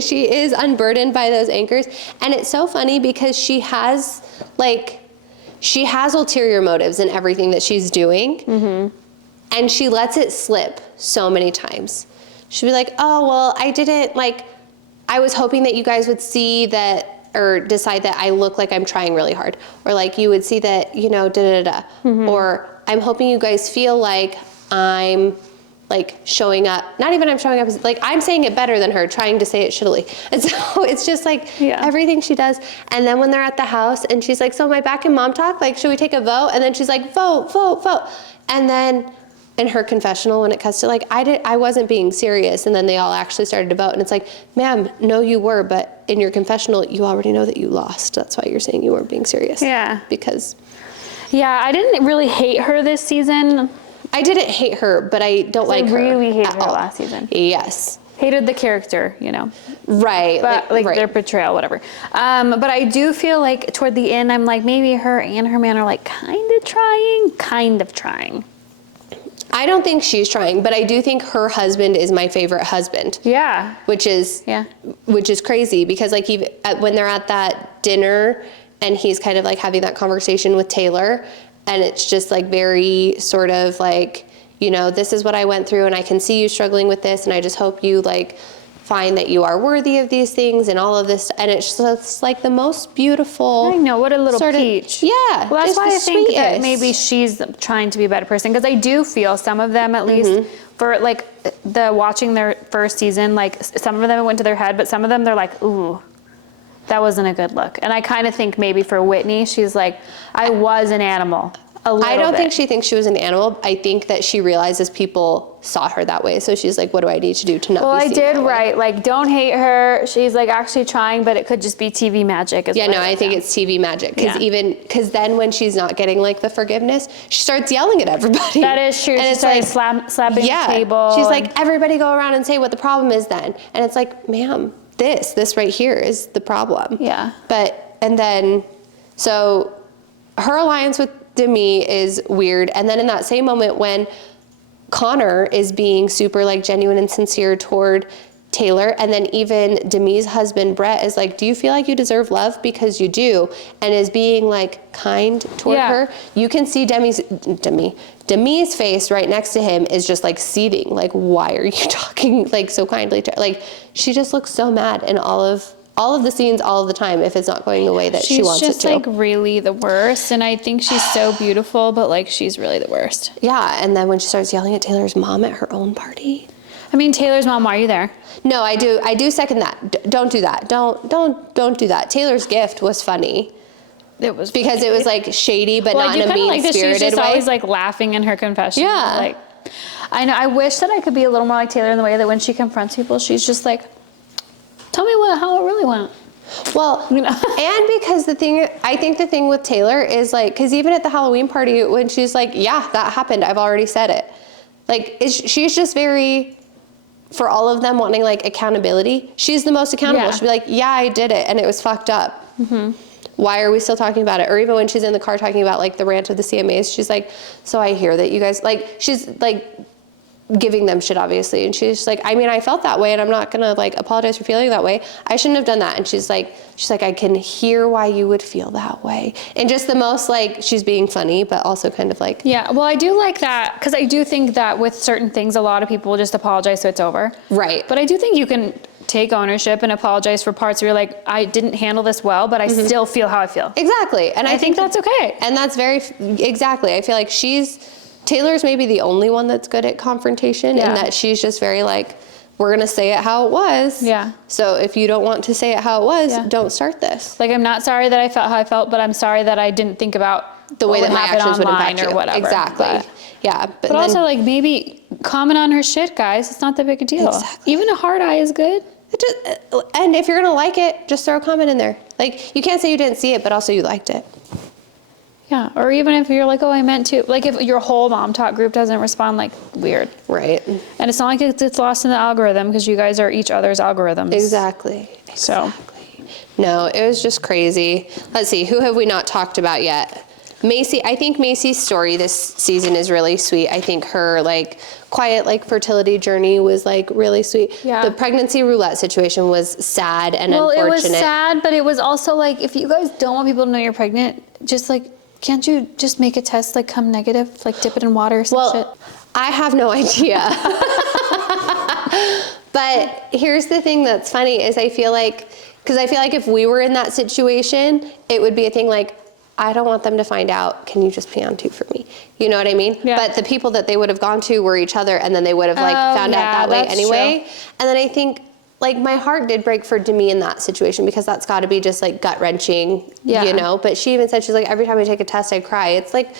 She is unburdened by those anchors. And it's so funny because she has ulterior motives in everything that she's doing. And she lets it slip so many times. She'll be like, oh, well, I was hoping that you guys would see that or decide that I look like I'm trying really hard. Or like you would see that, you know, da-da-da-da. Or I'm hoping you guys feel like I'm like showing up. Not even I'm showing up, like I'm saying it better than her, trying to say it shittily. And so it's just like everything she does. And then when they're at the house and she's like, so am I back in mom talk? Like, should we take a vote? And then she's like, vote, vote, vote. And then in her confessional, when it comes to like, I wasn't being serious. And then they all actually started to vote. And it's like, ma'am, no, you were. But in your confessional, you already know that you lost. That's why you're saying you weren't being serious. Yeah. Because. Yeah, I didn't really hate her this season. I didn't hate her, but I don't like her. I really hated her all. last season. Yes. Hated the character, you know. Right. But like their portrayal, whatever. But I do feel like toward the end, I'm like, maybe her and her man are like kind of trying. I don't think she's trying, but I do think her husband is my favorite husband. Yeah. Which is crazy because like when they're at that dinner and he's kind of like having that conversation with Taylor, and it's just like very sort of like, you know, this is what I went through and I can see you struggling with this and I just hope you like find that you are worthy of these things and all of this, and it's just like the most beautiful. I know, what a little sort of, peach. yeah. Well, that's why I think that sweetest. maybe she's trying to be a better person, because I do feel some of them, at least, for like watching their first season, like some of them it went to their head, but some of them they're like, ooh, that wasn't a good look. And I kind of think maybe for Whitney, she's like, I was an animal. I don't think she thinks she was an animal. I think that she realizes people saw her that way. So she's like, what do I need to do to not be seen that way? Well, I did write, like, don't hate her. She's like actually trying, but it could just be TV magic. Yeah, no, I think it's TV magic. Because then when she's not getting like the forgiveness, she starts yelling at everybody. That is true. And she starts like slapping the table. She's like, everybody go around and say what the problem is then. And it's like, ma'am, this right here is the problem. Yeah. And then, so her alliance with Demi is weird. And then in that same moment when Connor is being super like genuine and sincere toward Taylor, and then even Demi's husband Brett is like, do you feel like you deserve love? Because you do, and is being like kind toward her. You can see Demi's face right next to him is just like seething, like, why are you talking like so kindly to her? Like, she just looks so mad in all of the scenes all of the time if it's not going the way that she wants it to. She's just like really the worst, and I think she's so beautiful, but like she's really the worst. Yeah, and then when she starts yelling at Taylor's mom at her own party. I mean, Taylor's mom, are you there? No, I do second that. Don't do that. Don't do that. Taylor's gift was funny. It was because funny. It was like shady, but not in a mean-spirited She's just way. always like laughing in her confession. Yeah. Like, I know. I wish that I could be a little more like Taylor in the way that when she confronts people, she's just like, tell me how it really went. Well, you know. And because I think the thing with Taylor is like, because even at the Halloween party, when she's like, yeah, that happened, I've already said it. Like, she's just very, for all of them wanting like accountability, she's the most accountable. She'll be like, yeah, I did it, and it was fucked up. Why are we still talking about it? Or even when she's in the car talking about like the rant of the CMAs, she's like, so I hear that you guys, like, she's like giving them shit, obviously. And she's like, I mean, I felt that way and I'm not gonna like apologize for feeling that way. I shouldn't have done that. And she's like, I can hear why you would feel that way. And just the most like, she's being funny, but also kind of like. Yeah, well, I do like that, because I do think that with certain things, a lot of people will just apologize so it's over. Right. But I do think you can take ownership and apologize for parts where you're like, I didn't handle this well, but I still feel how I feel. Exactly. And I think that's okay. And that's exactly. I feel like Taylor's maybe the only one that's good at confrontation, and that she's just very like, we're going to say it how it was. Yeah. So if you don't want to say it how it was, don't start this. Like, I'm not sorry that I felt how I felt, but I'm sorry that I didn't think about the way that my actions would impact you. Or whatever. Exactly. But then, also, like, maybe comment on her shit, guys. It's not that big a deal. Exactly. Even a hard eye is good. And if you're going to like it, just throw a comment in there. Like, you can't say you didn't see it, but also you liked it. Yeah, or even if you're like, oh, I meant to. Like, if your whole Mom Talk group doesn't respond, like, weird. Right. And it's not like it's lost in the algorithm, because you guys are each other's algorithms. Exactly. So. No, it was just crazy. Let's see, who have we not talked about yet? Macy. I think Macy's story this season is really sweet. I think her, like, quiet, like, fertility journey was, like, really sweet. Yeah. The pregnancy roulette situation was sad and unfortunate. Well, it was sad, but it was also, like, if you guys don't want people to know you're pregnant, just, like, can't you just make a test, like, come negative? Like, dip it in water or some shit? I have no idea. But here's the thing that's funny is I feel like if we were in that situation, it would be a thing like, I don't want them to find out. Can you just pee on 2 for me? You know what I mean? Yeah. But the people that they would have gone to were each other, and then they would have like found out that way anyway. True. And then I think like my heart did break for Demi in that situation, because that's got to be just like gut wrenching, you know? But she even said, she's like, every time I take a test, I cry. It's like,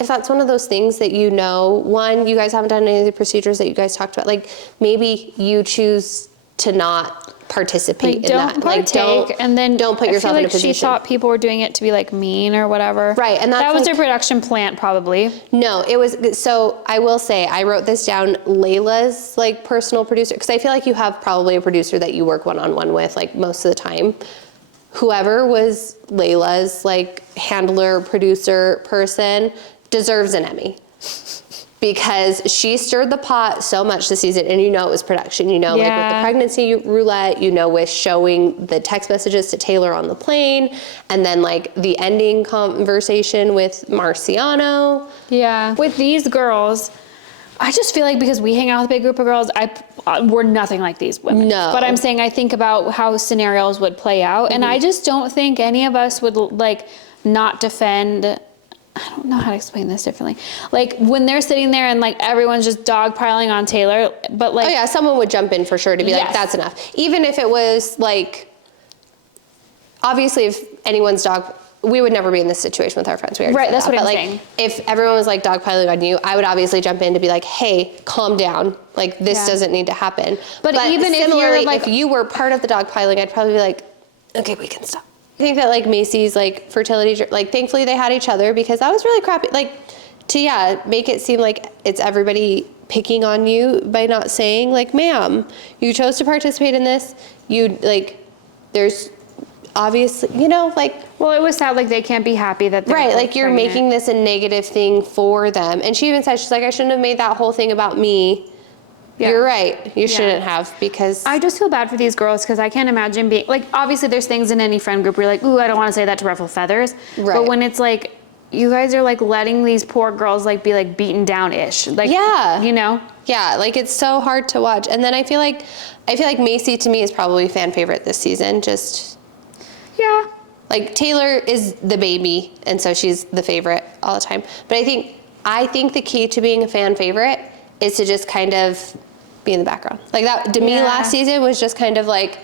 if that's one of those things that, you know, one, you guys haven't done any of the procedures that you guys talked about, like maybe you choose to not participate in that. Partake, and then don't put yourself in a position. She thought people were doing it to be like mean or whatever. Right, and that was their production plant probably. No, it was. So I will say, I wrote this down. Layla's like personal producer, because I feel like you have probably a producer that you work one-on-one with like most of the time. Whoever was Layla's like handler, producer, person deserves an Emmy. because she stirred the pot so much this season, and you know it was production. You know, like with the pregnancy roulette, you know, with showing the text messages to Taylor on the plane, and then like the ending conversation with Marciano. Yeah. With these girls, I just feel like because we hang out with a big group of girls, we're nothing like these women. No. But I'm saying I think about how scenarios would play out, and I just don't think any of us would like not defend. I don't know how to explain this differently. Like when they're sitting there and like everyone's just dogpiling on Taylor, but like, oh yeah, someone would jump in for sure to be like, Yes. that's enough. Even if it was like, obviously if anyone's we would never be in this situation with our friends. We already Right, said that's that. what I'm But saying. like, if everyone was like dogpiling on you, I would obviously jump in to be like, hey, calm down. Like this Yeah. doesn't need to happen. But even if you're, similarly, like- if you were part of the dogpiling, I'd probably be like, okay, we can stop. I think that like Macy's like fertility, like thankfully they had each other, because that was really crappy. Like to make it seem like it's everybody picking on you by not saying like, ma'am, you chose to participate in this. You like, there's obviously, you know, like, well, it was sad. Like they can't be happy that they're right, both like you're pregnant. making this a negative thing for them. And she even said, she's like, I shouldn't have made that whole thing about me. Yeah. You're right. You shouldn't have, because I just feel bad for these girls because I can't imagine being like, obviously there's things in any friend group where you're like, ooh, I don't want to say that to ruffle feathers. Right. But when it's like, you guys are like letting these poor girls like be like beaten down-ish. Like, yeah, you know? yeah, like it's so hard to watch. And then I feel like Macy to me is probably fan favorite this season. Just, Yeah. like Taylor is the baby, and so she's the favorite all the time. But I think the key to being a fan favorite is to just kind of be in the background. Like that, Demi last season was just kind of like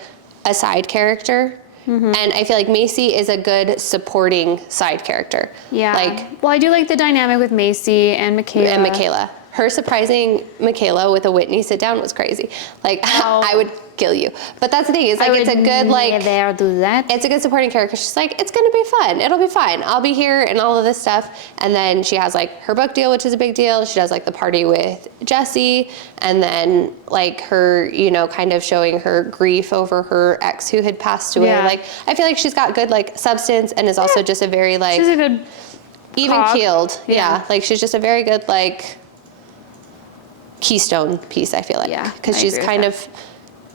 a side character. And I feel like Macy is a good supporting side character. Yeah. Like, well, I do like the dynamic with Macy and Michaela. her surprising Michaela with a Whitney sit down was crazy. Like, I would kill you. But that's the thing, it's like, it's a good, like, never do that. it's a good supporting character. She's like, it's gonna be fun. It'll be fine. I'll be here and all of this stuff. And then she has like her book deal, which is a big deal. She does like the party with Jesse, and then like her, you know, kind of showing her grief over her ex who had passed away. Yeah. Like, I feel like she's got good like substance, and is also just a very like She's a good even cog. keeled. Yeah. Yeah. Like she's just a very good like keystone piece, I feel like. Yeah, Because I she's agree with kind that. of,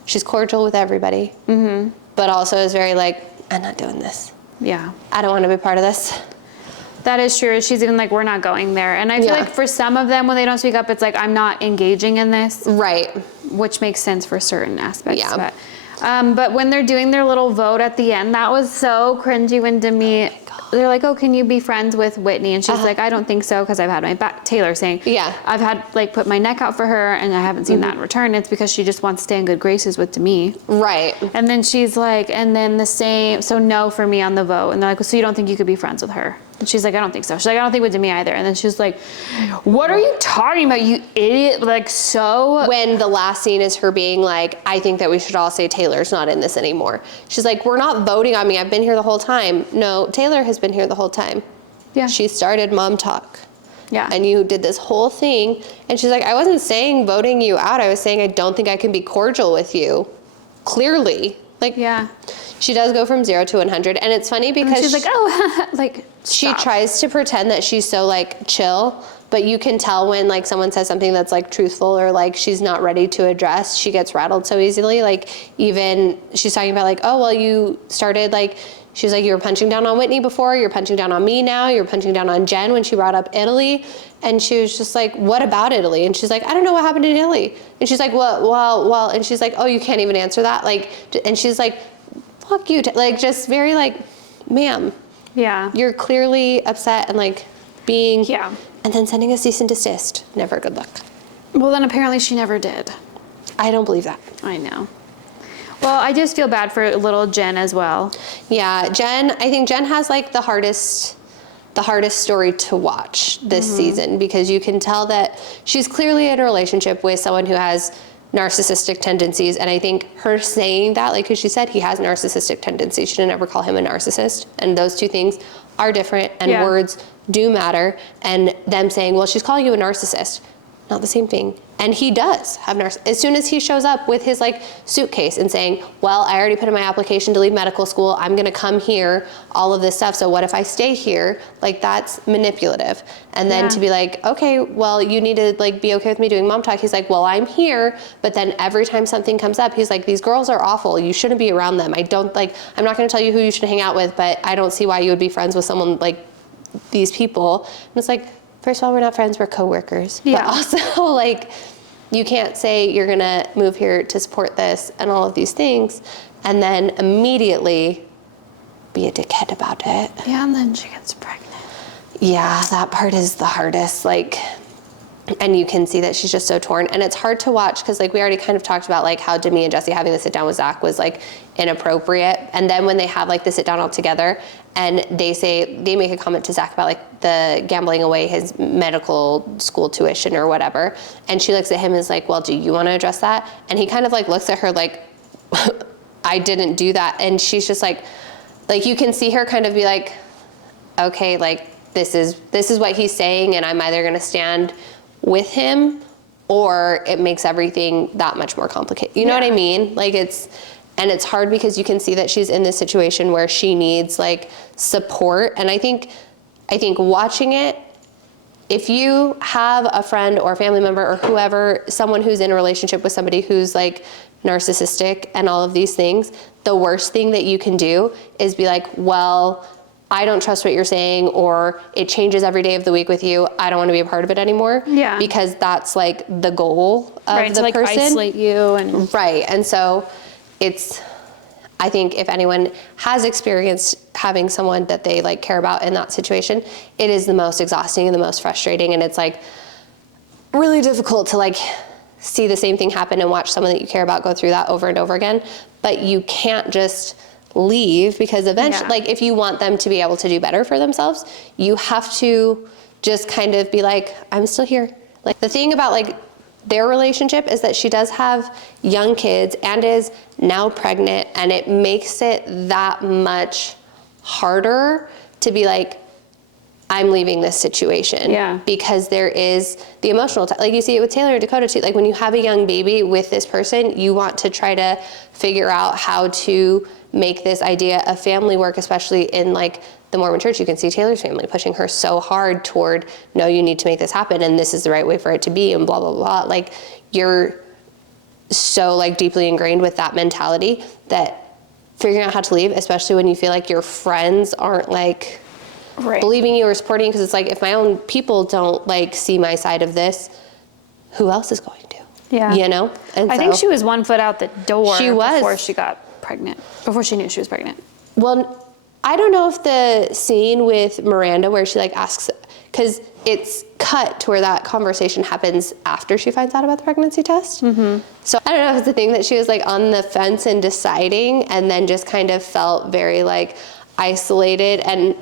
she's cordial with everybody. Mm-hmm. But also is very like, I'm not doing this. Yeah. I don't want to be part of this. That is true. She's even like, we're not going there. And I feel Yeah. like for some of them, when they don't speak up, it's like, I'm not engaging in this, Right. which makes sense for certain aspects. Yeah. But when they're doing their little vote at the end, that was so cringy when Demi, they're like, oh, can you be friends with Whitney? And she's like, I don't think so, because I've had my back, Taylor saying, Yeah. I've had like put my neck out for her and I haven't seen that in return. It's because she just wants to stay in good graces with Demi. Right. And then she's like, and then the same, so no for me on the vote. And they're like, well, so you don't think you could be friends with her? And she's like, I don't think so. She's like, I don't think with Demi either. And then she's like, what are you talking about, you idiot? Like, so. When the last scene is her being like, I think that we should all say Taylor's not in this anymore. She's like, we're not voting on me. I've been here the whole time. No, Taylor has been here the whole time. Yeah. She started Mom Talk. Yeah. And you did this whole thing. And she's like, I wasn't saying voting you out. I was saying I don't think I can be cordial with you. Clearly. Like, Yeah. she does go from 0 to 100. And it's funny because And she's like, oh, like, she stop. tries to pretend that she's so like chill, but you can tell when like someone says something that's like truthful or like she's not ready to address, she gets rattled so easily. Like even she's talking about like, oh, well, you started like, she was like, you were punching down on Whitney before, you're punching down on me now, you're punching down on Jen when she brought up Italy. And she was just like, what about Italy? And she's like, I don't know what happened in Italy. And she's like, well, and she's like, oh, you can't even answer that. Like, and she's like, fuck you. Like just very like, ma'am. Yeah. You're clearly upset and like being, Yeah. and then sending a cease and desist. Never a good look. Well, then apparently she never did. I don't believe that. I know. Well, I just feel bad for little Jen as well. Yeah, Jen, I think Jen has like the hardest story to watch this season, because you can tell that she's clearly in a relationship with someone who has narcissistic tendencies. And I think her saying that, like, because she said he has narcissistic tendencies, she didn't ever call him a narcissist. And those two things are different, and Yeah. words do matter. And them saying, well, she's calling you a narcissist. not the same thing. And he does have as soon as he shows up with his like suitcase and saying, well, I already put in my application to leave medical school. I'm going to come here, all of this stuff. So what if I stay here? Like, that's manipulative. And then to be like, okay, well, you need to like be okay with me doing mom talk. He's like, well, I'm here. But then every time something comes up, he's like, these girls are awful. You shouldn't be around them. I'm not going to tell you who you should hang out with, but I don't see why you would be friends with someone like these people. And it's like, first of all, we're not friends, we're coworkers. Yeah. But also, like, you can't say you're gonna move here to support this and all of these things, and then immediately be a dickhead about it. Yeah, and then she gets pregnant. Yeah, that part is the hardest. Like, and you can see that she's just so torn. And it's hard to watch because, like, we already kind of talked about, like, how Demi and Jesse having the sit down with Zach was, like, inappropriate. And then when they have, like, the sit down all together and they make a comment to Zach about, like, the gambling away his medical school tuition or whatever. And she looks at him and is like, well, do you want to address that? And he kind of, like, looks at her like, I didn't do that. And she's just like, you can see her kind of be like, okay, like, this is what he's saying, and I'm either going to stand with him or it makes everything that much more complicated. You know what I mean? Like, it's hard because you can see that she's in this situation where she needs like support. And I think watching it, if you have a friend or family member or whoever, someone who's in a relationship with somebody who's like narcissistic and all of these things, the worst thing that you can do is be like, well, I don't trust what you're saying, or it changes every day of the week with you. I don't want to be a part of it anymore. Yeah. Because that's like the goal of the person. Right, to isolate you. And right. And so I think if anyone has experienced having someone that they like care about in that situation, it is the most exhausting and the most frustrating. And it's like really difficult to like see the same thing happen and watch someone that you care about go through that over and over again. But you can't just leave, because eventually, like, if you want them to be able to do better for themselves, you have to just kind of be like, I'm still here. Like, the thing about like their relationship is that she does have young kids and is now pregnant, and it makes it that much harder to be like, I'm leaving this situation. Yeah. Because there is the emotional, like you see it with Taylor and Dakota too. Like, when you have a young baby with this person, you want to try to figure out how to make this idea of family work, especially in like the Mormon church. You can see Taylor's family pushing her so hard toward, no, you need to make this happen, and this is the right way for it to be, and blah, blah, blah. Like, you're so like deeply ingrained with that mentality that figuring out how to leave, especially when you feel like your friends aren't like believing you or supporting you, because it's like, if my own people don't like see my side of this, who else is going to? Yeah. You know? And I think she was one foot out the door before she got pregnant, before she knew she was pregnant. Well, I don't know if the scene with Miranda where she like asks, because it's cut to where that conversation happens after she finds out about the pregnancy test. Mm-hmm. So I don't know if it's the thing that she was like on the fence and deciding, and then just kind of felt very like isolated and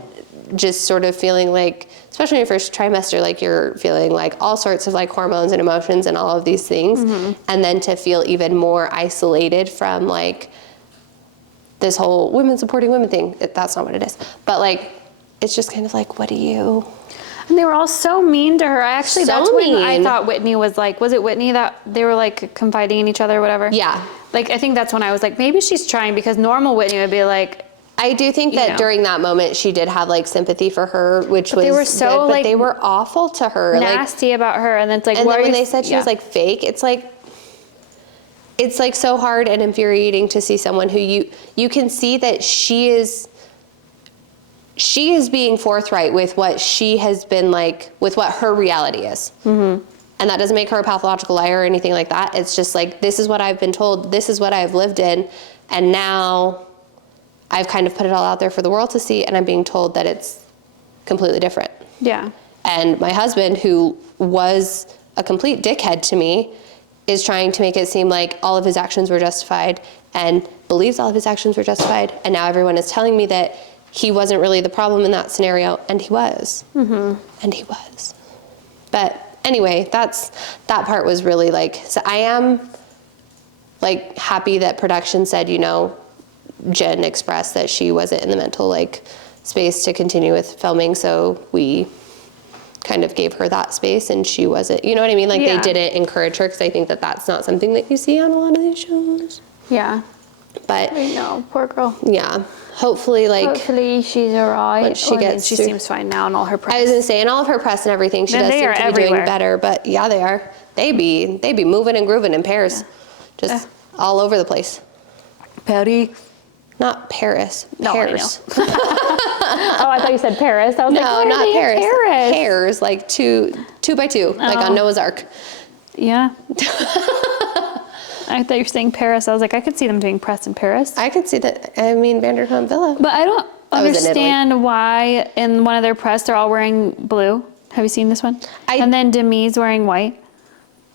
just sort of feeling like, especially in your first trimester, like you're feeling like all sorts of like hormones and emotions and all of these things. Mm-hmm. And then to feel even more isolated from like this whole women supporting women thing. That's not what it is. But like, it's just kind of like, what do you? And they were all so mean to her. That's when I thought Whitney was like, was it Whitney that they were like confiding in each other or whatever? Yeah. Like, I think that's when I was like, maybe she's trying, because normal Whitney would be like, I do think that during that moment she did have like sympathy for her, which was they were so good, but like they were awful to her, nasty about her, and then it's like, and then when they said she was like fake, it's like so hard and infuriating to see someone who you can see that she is being forthright with what she has been like, with what her reality is. Mm-hmm. And that doesn't make her a pathological liar or anything like that. It's just like, this is what I've been told, this is what I've lived in, and now I've kind of put it all out there for the world to see, and I'm being told that it's completely different. Yeah. And my husband, who was a complete dickhead to me, is trying to make it seem like all of his actions were justified, and believes all of his actions were justified. And now everyone is telling me that he wasn't really the problem in that scenario, and he was. Mm-hmm. And he was. But anyway, that part was really like, so I am like happy that production said, you know, Jen expressed that she wasn't in the mental like space to continue with filming, so we kind of gave her that space and she wasn't, you know what I mean? Like Yeah. they didn't encourage her because I think that that's not something that you see on a lot of these shows. Yeah. But I know, poor girl. yeah, hopefully like Hopefully she's alright. once she gets she through- seems fine now and all her press. I was gonna say, in all of her press and everything, she And does they seem are to be doing everywhere. better. But yeah, they are. They be moving and grooving in pairs, just all over the place. Paris. Not Paris, No, I pairs. Oh, I thought you said Paris. I was like, No, why are not they in Paris. Paris? Pairs, like two by two, like on Oh. Noah's Ark. Yeah. I thought you were saying Paris. I was like, I could see them doing press in Paris. I could see that. I mean, Vanderpump Villa. But I don't That was in Italy. understand why in one of their press they're all wearing blue. Have you seen this one? And then Demi's wearing white.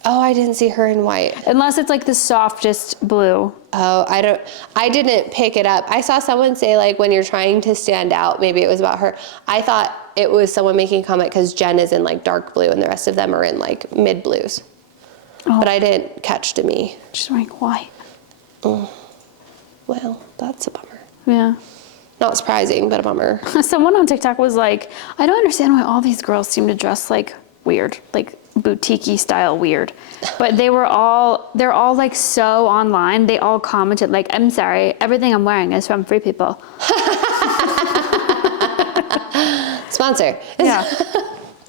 Oh, I didn't see her in white. Unless it's like the softest blue. Oh, I didn't pick it up. I saw someone say like when you're trying to stand out, maybe it was about her. I thought it was someone making a comment because Jen is in like dark blue and the rest of them are in like mid blues. Oh. But I didn't catch Demi. She's wearing white. Well, that's a bummer. Yeah. Not surprising, but a bummer. Someone on TikTok was like, I don't understand why all these girls seem to dress like weird, like boutique-y style weird. But they're all like so online. They all commented like, I'm sorry, everything I'm wearing is from Free People. Sponsor. Yeah.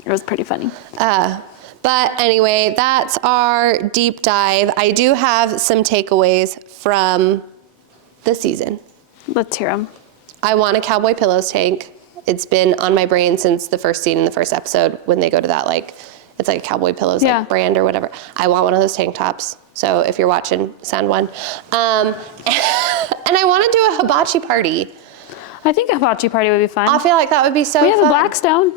It was pretty funny. But anyway, that's our deep dive. I do have some takeaways from the season. Let's hear them. I want a Cowboy Pillows tank. It's been on my brain since the first scene in the first episode when they go to that, like, it's like a Cowboy Pillows Yeah. like brand or whatever. I want one of those tank tops. So if you're watching, send one. And I want to do a hibachi party. I think a hibachi party would be fun. I feel like that would be so We fun. have a Blackstone.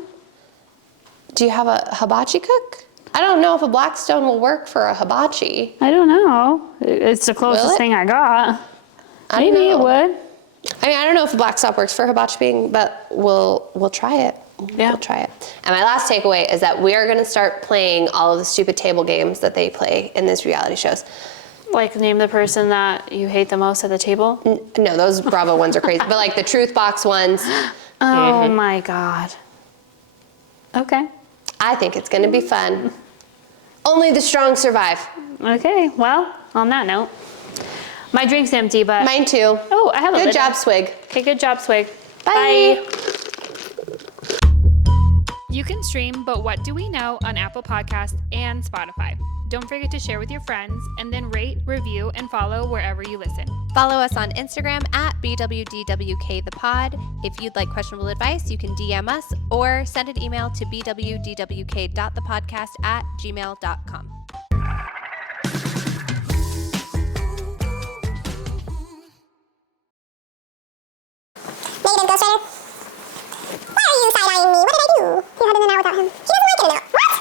Do you have a hibachi cook? I don't know if a Blackstone will work for a hibachi. I don't know. It's the Will closest it? thing I got. I don't Maybe it know. would. I mean, I don't know if a black stop works for hibachi being, but we'll try it. Yeah. We'll try it. And my last takeaway is that we are going to start playing all of the stupid table games that they play in these reality shows. Like name the person that you hate the most at the table. No, those Bravo ones are crazy, but like the truth box ones, Oh my God. Okay. I think it's going to be fun. Only the strong survive. Okay. Well, on that note, my drink's empty, but Mine too. oh, I have a Good lid. job, Swig. Okay, good job, Swig. Bye. You can stream But What Do We Know on Apple Podcasts and Spotify. Don't forget to share with your friends and then rate, review, and follow wherever you listen. Follow us on Instagram at BWDWKThePod. If you'd like questionable advice, you can DM us or send an email to bwdwk.thepodcast@gmail.com. Negative, Ghost Rider. Why are you side-eyeing me? What did I do? You had In-N-Out without him. He doesn't like In-N-Out. What?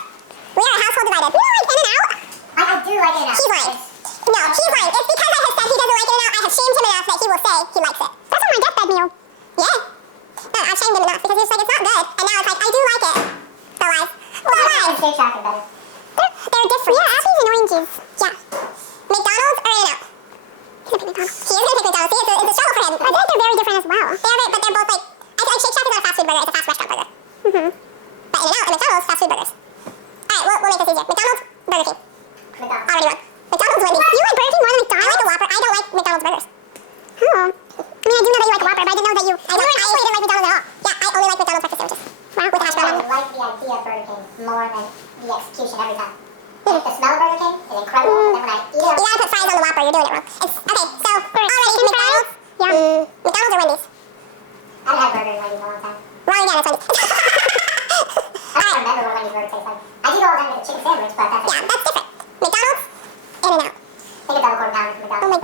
We are a household divided. You don't like In-N-Out? I do like In-N-Out. He's lying. No, he's lying. It's because I have said he doesn't like In-N-Out. I have shamed him enough that he will say he likes it. That's on my deathbed meal. Yeah. No, I've shamed him enough because he's like, it's not good. And now it's like, I do like it. The lies. Well, the lies. Shake Shack is better. They're different. Yeah, apples and oranges. Yeah. McDonald's or In-N-Out? He's gonna pick McDonald's. He is gonna pick McDonald's. See, it's a struggle for him. I feel like they're very different as well. But they're both like, I feel like Shake Shack is not a fast food burger. It's a fast restaurant burger. But In-N-Out and McDonald's, fast food burgers. All right, we'll make this easier. McDonald's, Burger King. McDonald's. Already won. McDonald's, Wendy's. You like Burger King more than McDonald's? I like the Whopper. I don't like McDonald's burgers. Oh. I mean, I do know that you like the Whopper, but I didn't know that you. I actually didn't like McDonald's at all. Yeah, I only like McDonald's breakfast sandwiches. Wow, with the hash I brown. like the idea of Burger King more than the execution every time. Like, the smell of Burger King is incredible, and then when I eat You it, gotta put fries on the Whopper. You're doing it wrong. It's okay. So already McDonald's. Yeah. McDonald's or Wendy's? I haven't had burger in Wendy's in a long time. Wrong again. It's Wendy's. I don't remember what Wendy's burger tastes like. I do go all the time to get a chicken sandwich, but that's it. Yeah, that's different. McDonald's, In-N-Out. Take a double quarter pounder from Oh McDonald's. my